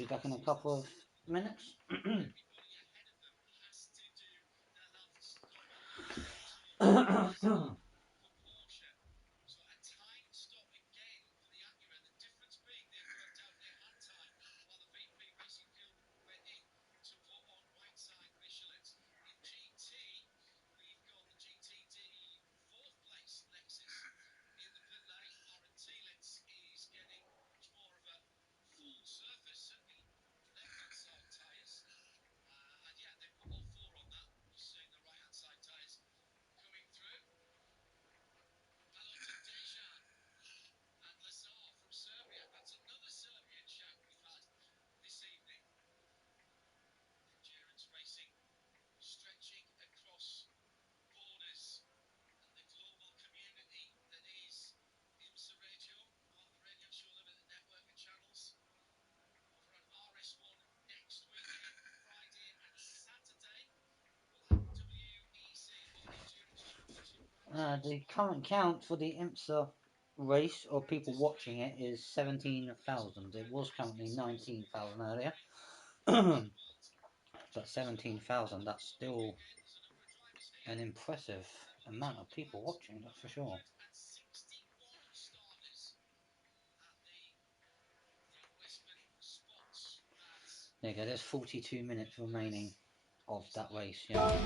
be back in a couple of minutes. The current count for the Imsa race, or people watching it, is 17,000. It was currently 19,000 earlier. But 17,000, that's still an impressive amount of people watching, that's for sure. There you go, there's 42 minutes remaining of that race, yeah.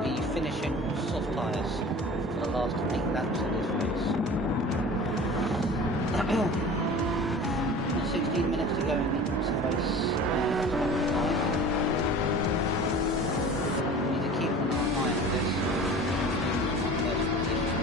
will be finishing on soft tyres for the last 8 laps of this race. 16 minutes to go in the IMSA race. That's what it's like. We need to keep an eye on this. First position.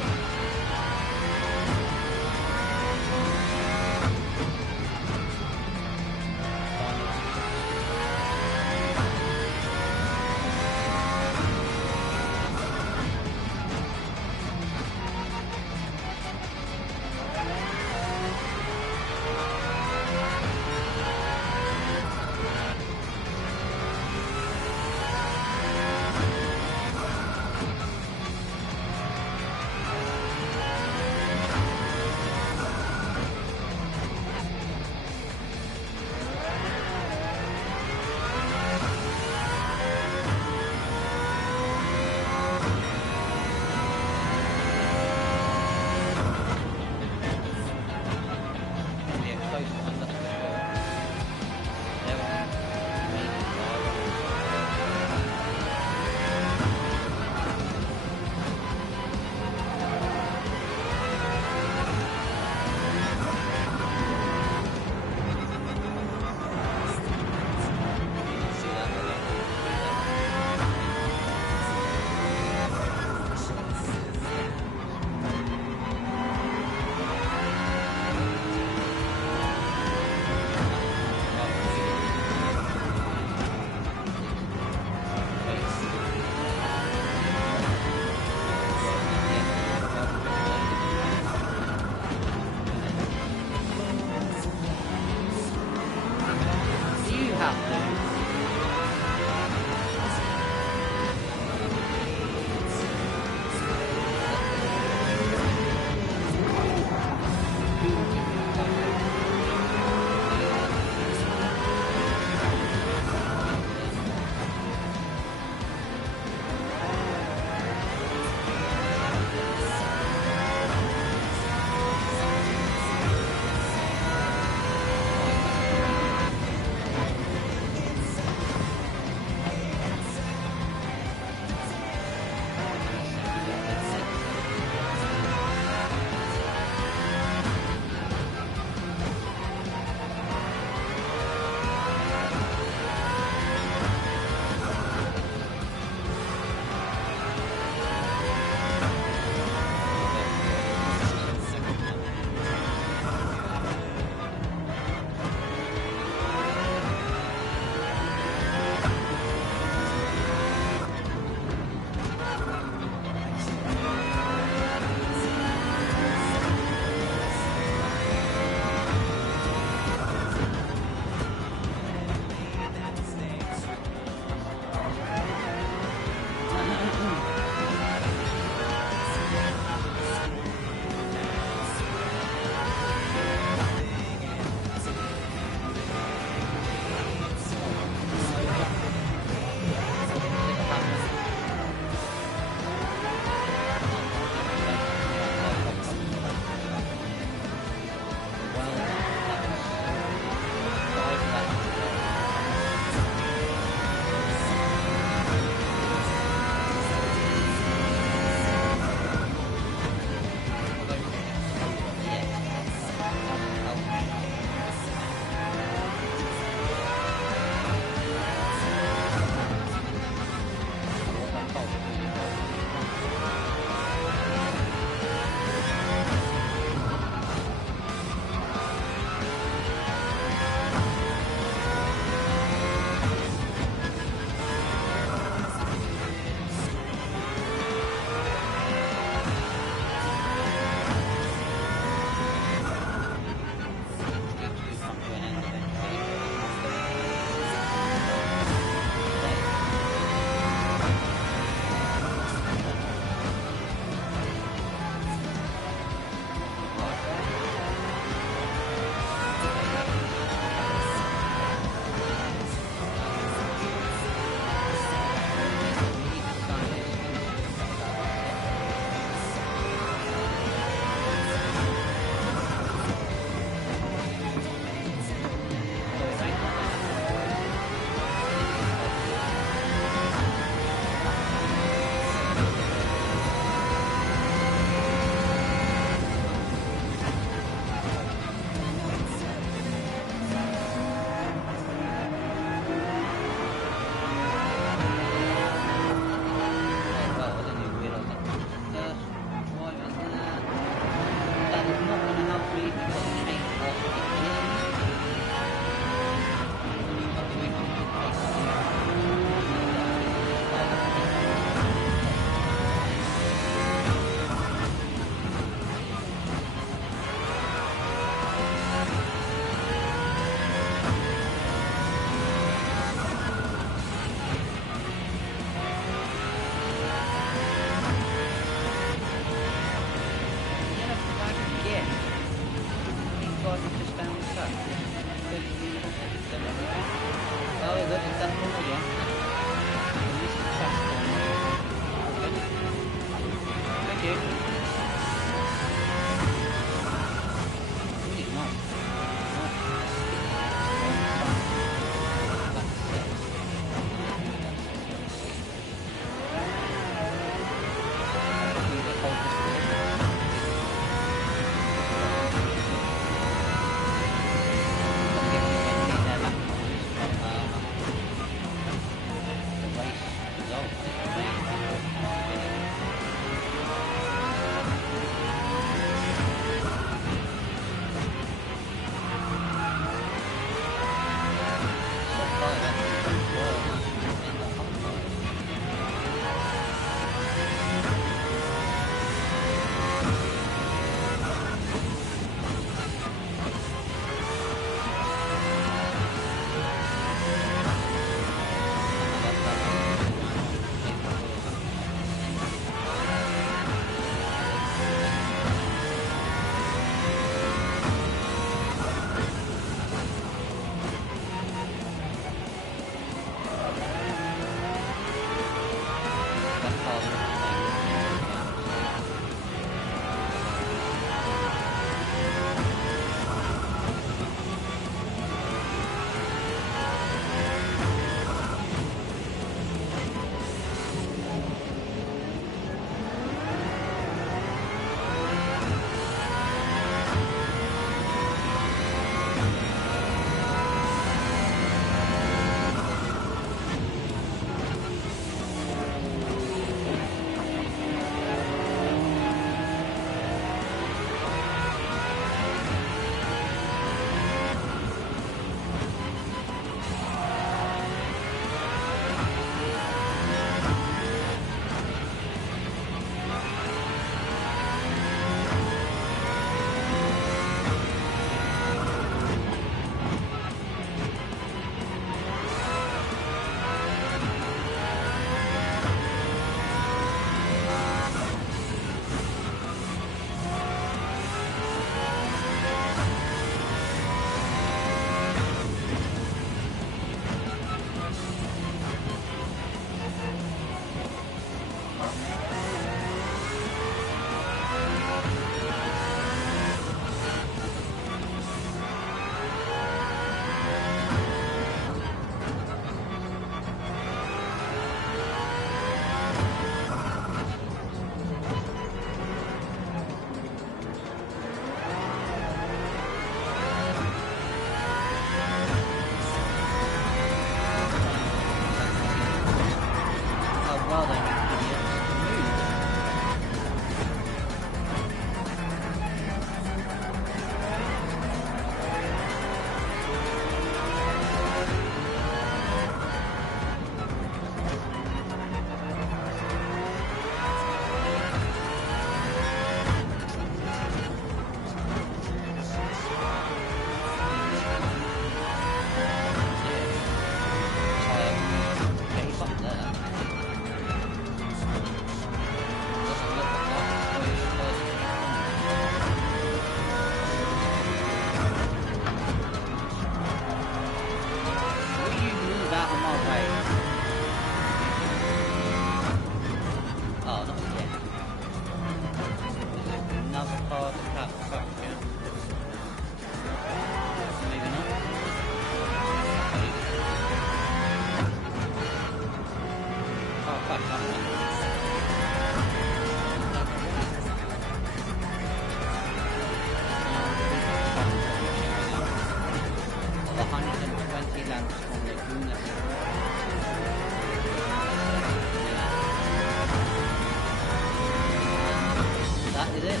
that is it.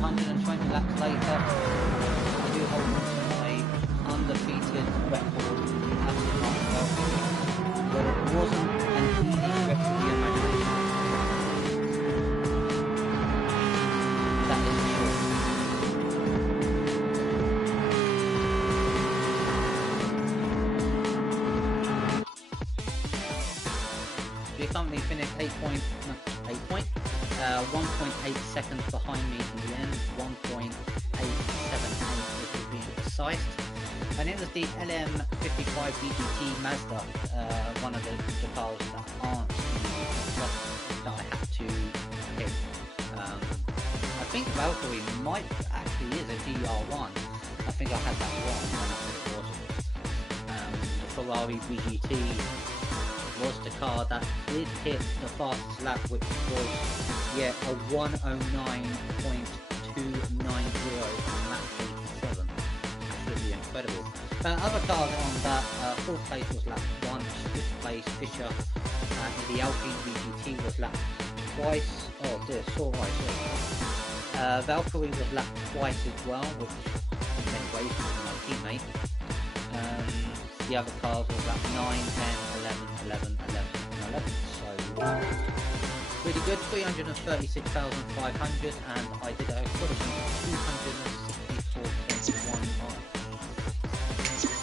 120 laps later, I do hold on to my undefeated record at Aston Martin Valkyrie, but it wasn't an easy stretch of the imagination. That is for sure. We currently finished 1.8 seconds behind me in the end, 1.878 if we're being precise. And it was the LM55 BGT Mazda, one of the cars that aren't that I had to pick. I think Valkyrie actually is a GR1. I think I had that wrong when I said it wasn't. The Ferrari BGT was the car that did hit the fastest lap, which was a 109.290 from lap 87. Absolutely incredible. Other cars on that, fourth place was lap 1, fifth place Fisher. In the Alpine BGT was lapped twice. Oh dear, sorry. Valkyrie was lapped twice as well, which in many ways was my teammate. The other cars was lap 9, 10, 11, 11, 11, and 11. So pretty good, 336,500, and I did a equivalent of 264.1 miles.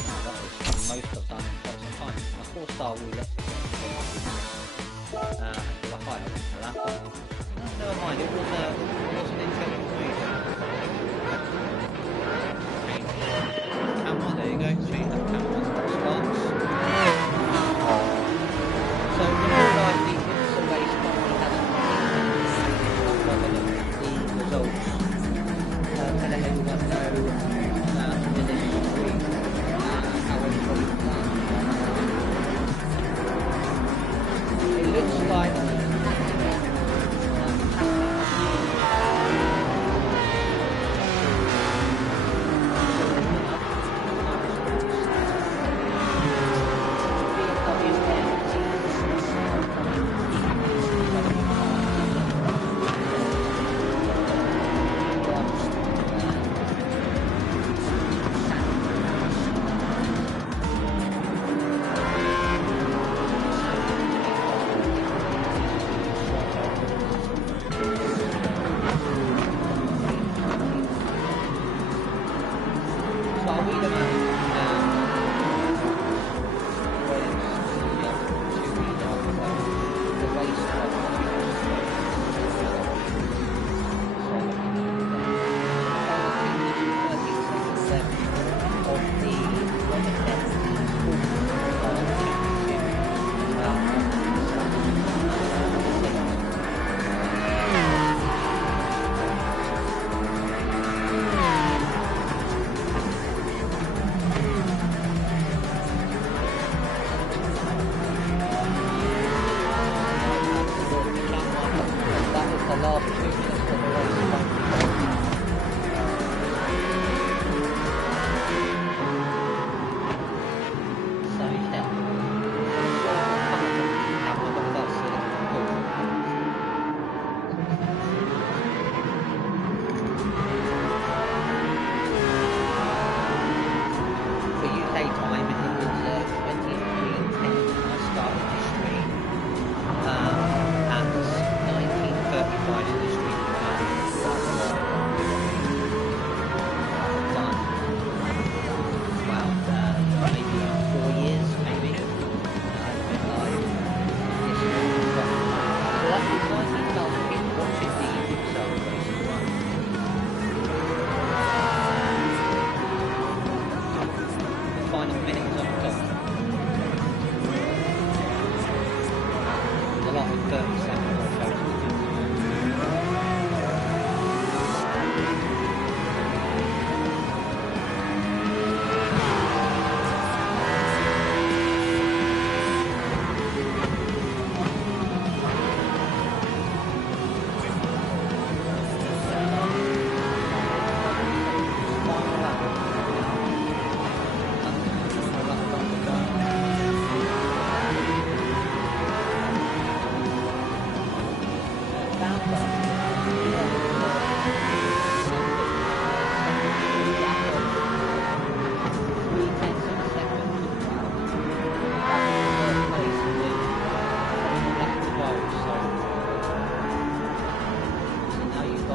Now that is the most I've done in quite some time. My 4-star roulette might be a higher one for that, but never mind, it was an interesting move. Camera, there you go, so you have cameras that starts. So in real life, the Imsa race probably hasn't the results to let everyone know within the week how everybody's done. It looks like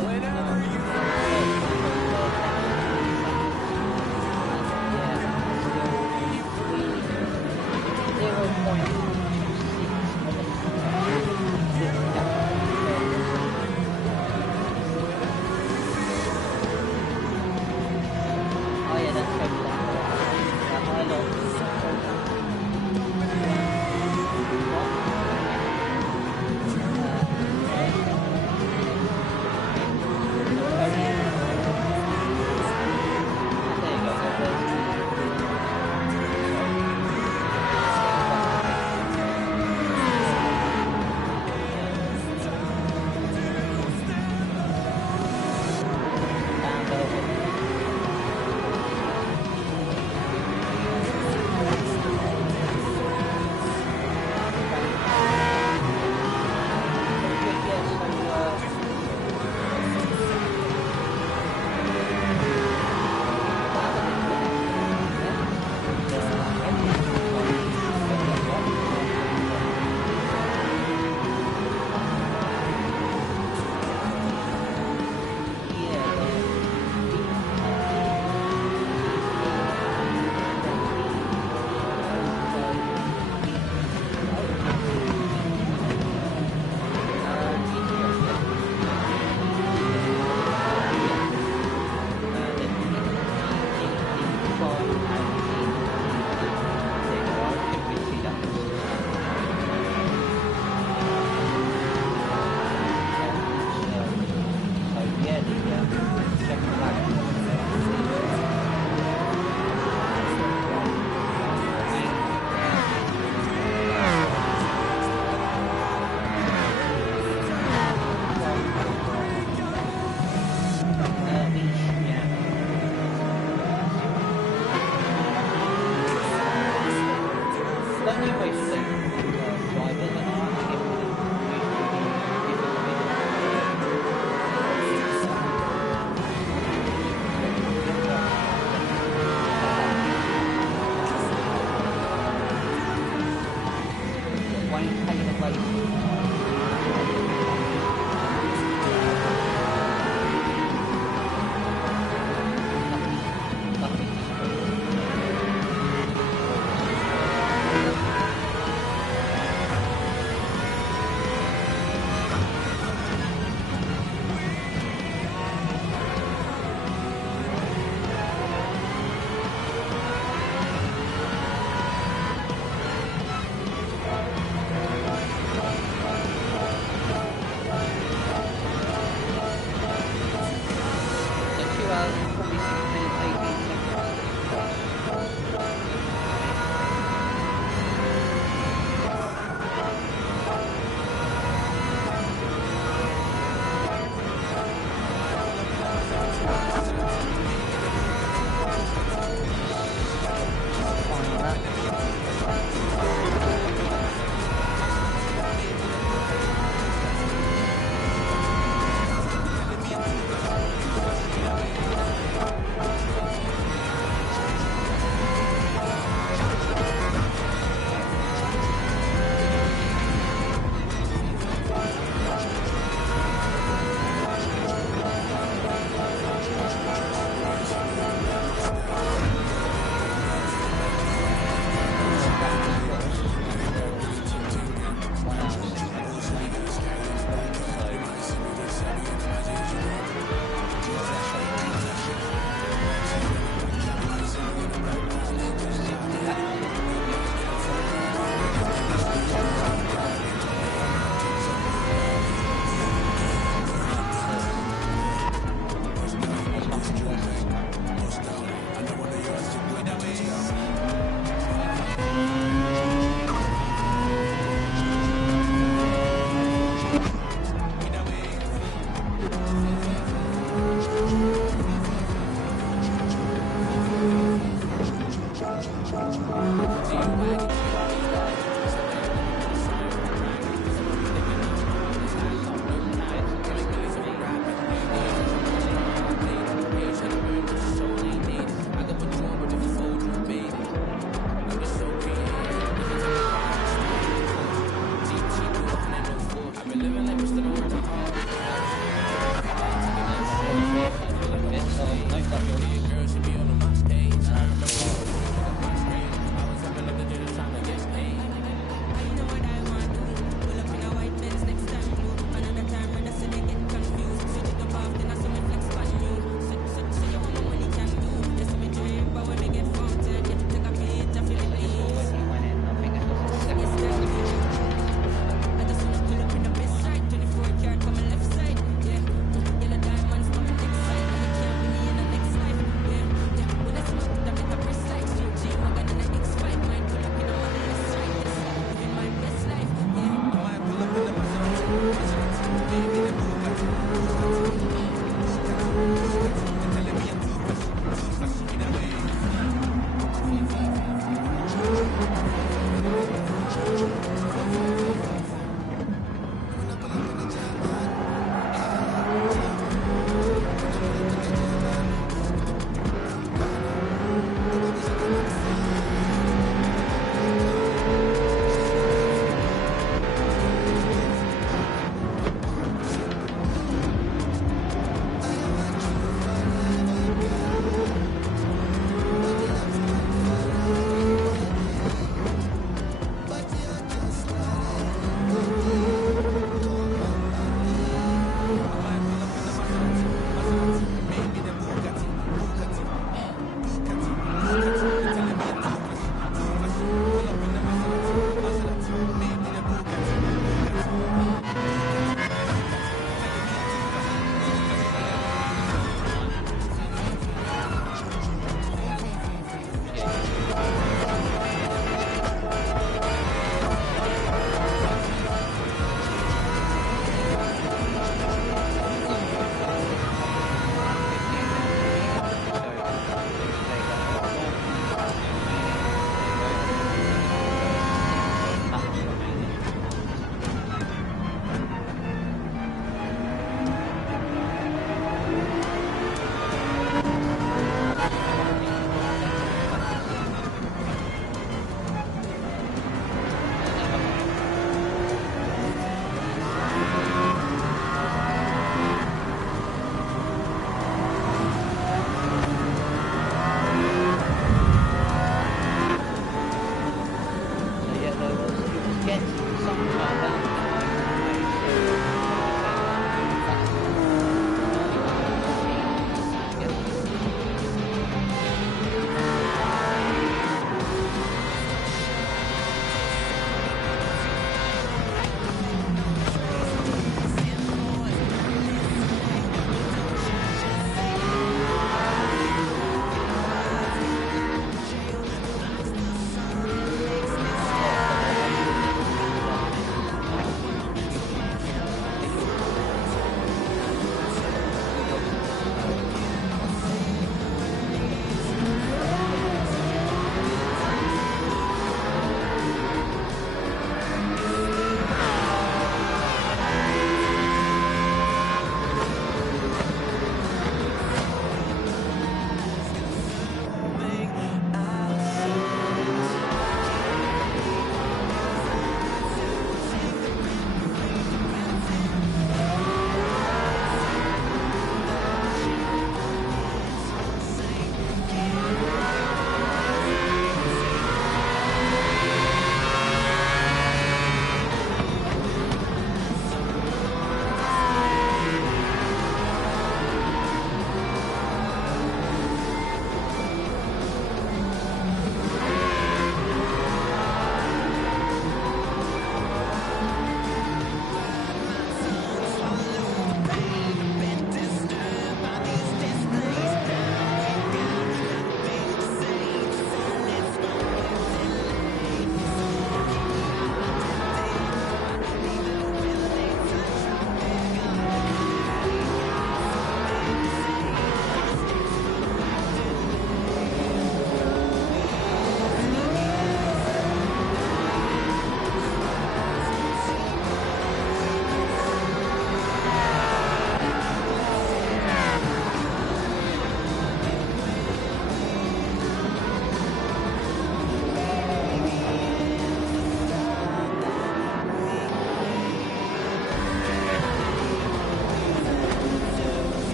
guys.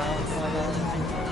hours, 5 hours, something like that.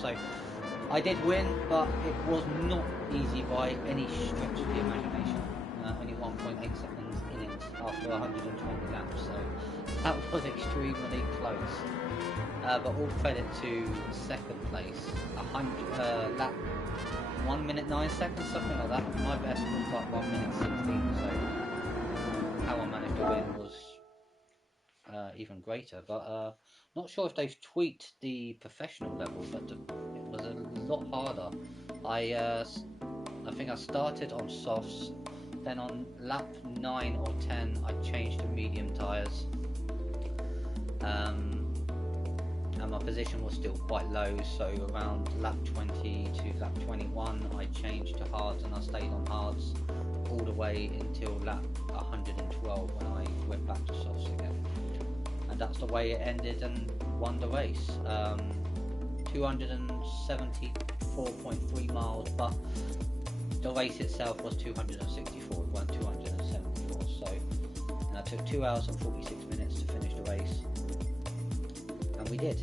So I did win, but it was not easy by any stretch of the imagination. Only 1.8 seconds in it after 120 laps, so that was extremely close. But all credit to second place, lap 1 minute 9 seconds, something like that. My best was like 1 minute 16, so how I managed to win was even greater. But not sure if they've tweaked the professional level, but it was a lot harder. I think I started on softs, then on lap 9 or 10 I changed to medium tyres, and my position was still quite low, so around lap 20 to lap 21 I changed to hards, and I stayed on hards all the way until lap 112 when I went back to softs again. And that's the way it ended and won the race. 274.3 miles, but the race itself was 264, it won 274, so and that took 2 hours and 46 minutes to finish the race, and we did.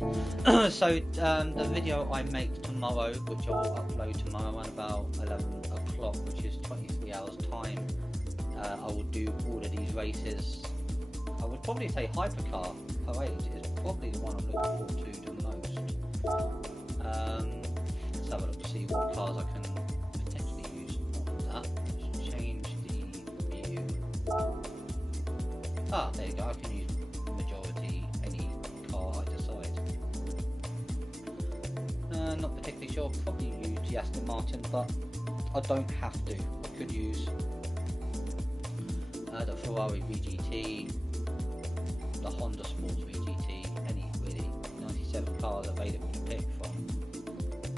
So the video I make tomorrow, which I will upload tomorrow around about 11 o'clock, which is 23 hours time, I will do all of these races. I would probably say Hypercar Parade is probably the one I'm looking forward to the most. Let's have a look to see what cars I can potentially use on that. Let's change the view. Ah, there you go, I can use majority any car I decide. Not particularly sure, probably use the AstonMartin, but I don't have to. I could use the Ferrari VGT, the Honda Sports VGT, any really 97 cars available to pick from.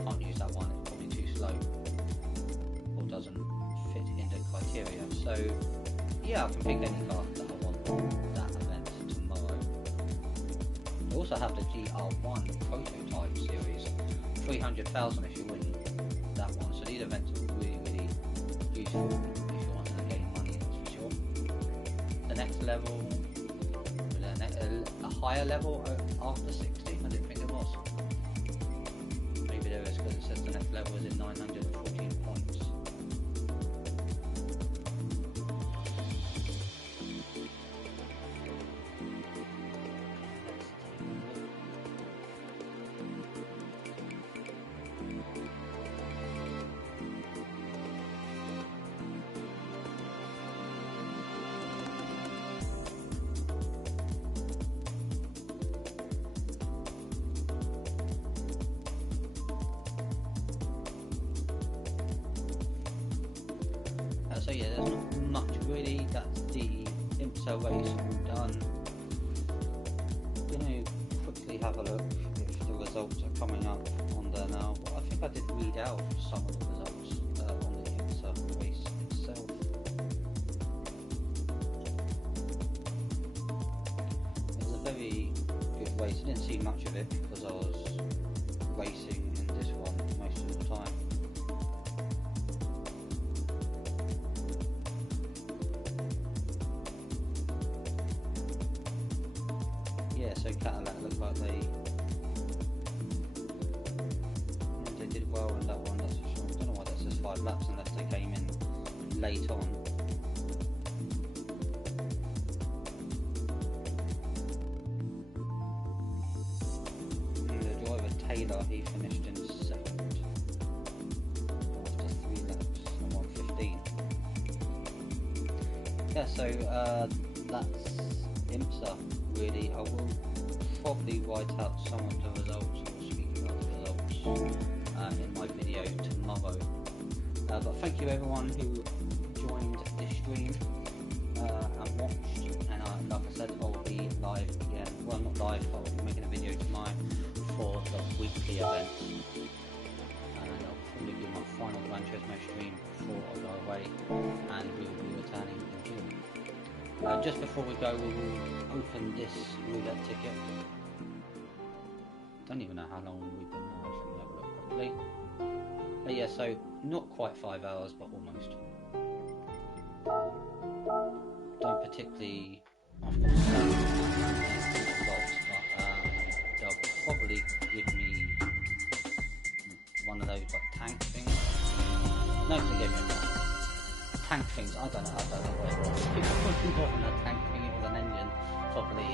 Can't use that one, it's probably too slow or doesn't fit in the criteria. So yeah, I can pick any car that I want for that event tomorrow. I also have the GR1 prototype series, 300,000 if you win that one. So these events are really, really useful if you want to gain money, that's for sure. The next level, a higher level after 60, I didn't think it was. Maybe there is, because it says the next level is in 914 points. So yeah, there's not much really. That's the Imsa race all done. Gonna quickly have a look if the results are coming up on there now. But I think I did read out some of the results on the Imsa race itself. It was a very good race. I didn't see much of it because I was racing in this one most of the time. Yeah, so Cadillac looked like they did well in that one, that's for sure. I don't know why that says 5 laps unless they came in late on. And the driver Taylor, he finished in second after 3 laps and 1:15. Yeah, so that's Imsa. Really, I will probably write out some of the results or speak about the results in my video tomorrow. But thank you everyone who joined this stream and watched. And like I said, I'll be live again. Well, not live, but I'll be making a video tomorrow for the weekly events. And I'll probably do my final Gran Turismo stream before I go away, and we will be returning in June. Just before we go, we will open this roulette ticket. Don't even know how long we've been live, so we'll have a look properly. But yeah, so not quite 5 hours, but almost. Don't particularly, I've got lots, but they'll probably give me one of those like tank things. No, they gave me a tank things. I don't know what it was. It wasn't a tank thing, it was an engine, probably,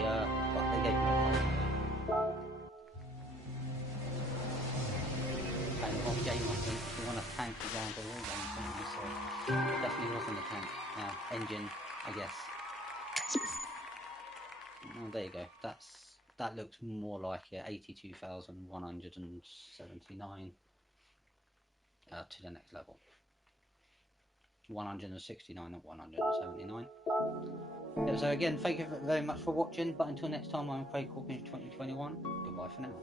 but they gave me a tank. And one game, I think, if you want a tank around the wall game, so it definitely wasn't a tank. Engine, I guess. Oh, there you go. That looks more like it. 82,179 to the next level. 169, not 179. Yeah, so again, thank you very much for watching, but until next time, I'm Craig Hawkins 2021. Goodbye for now.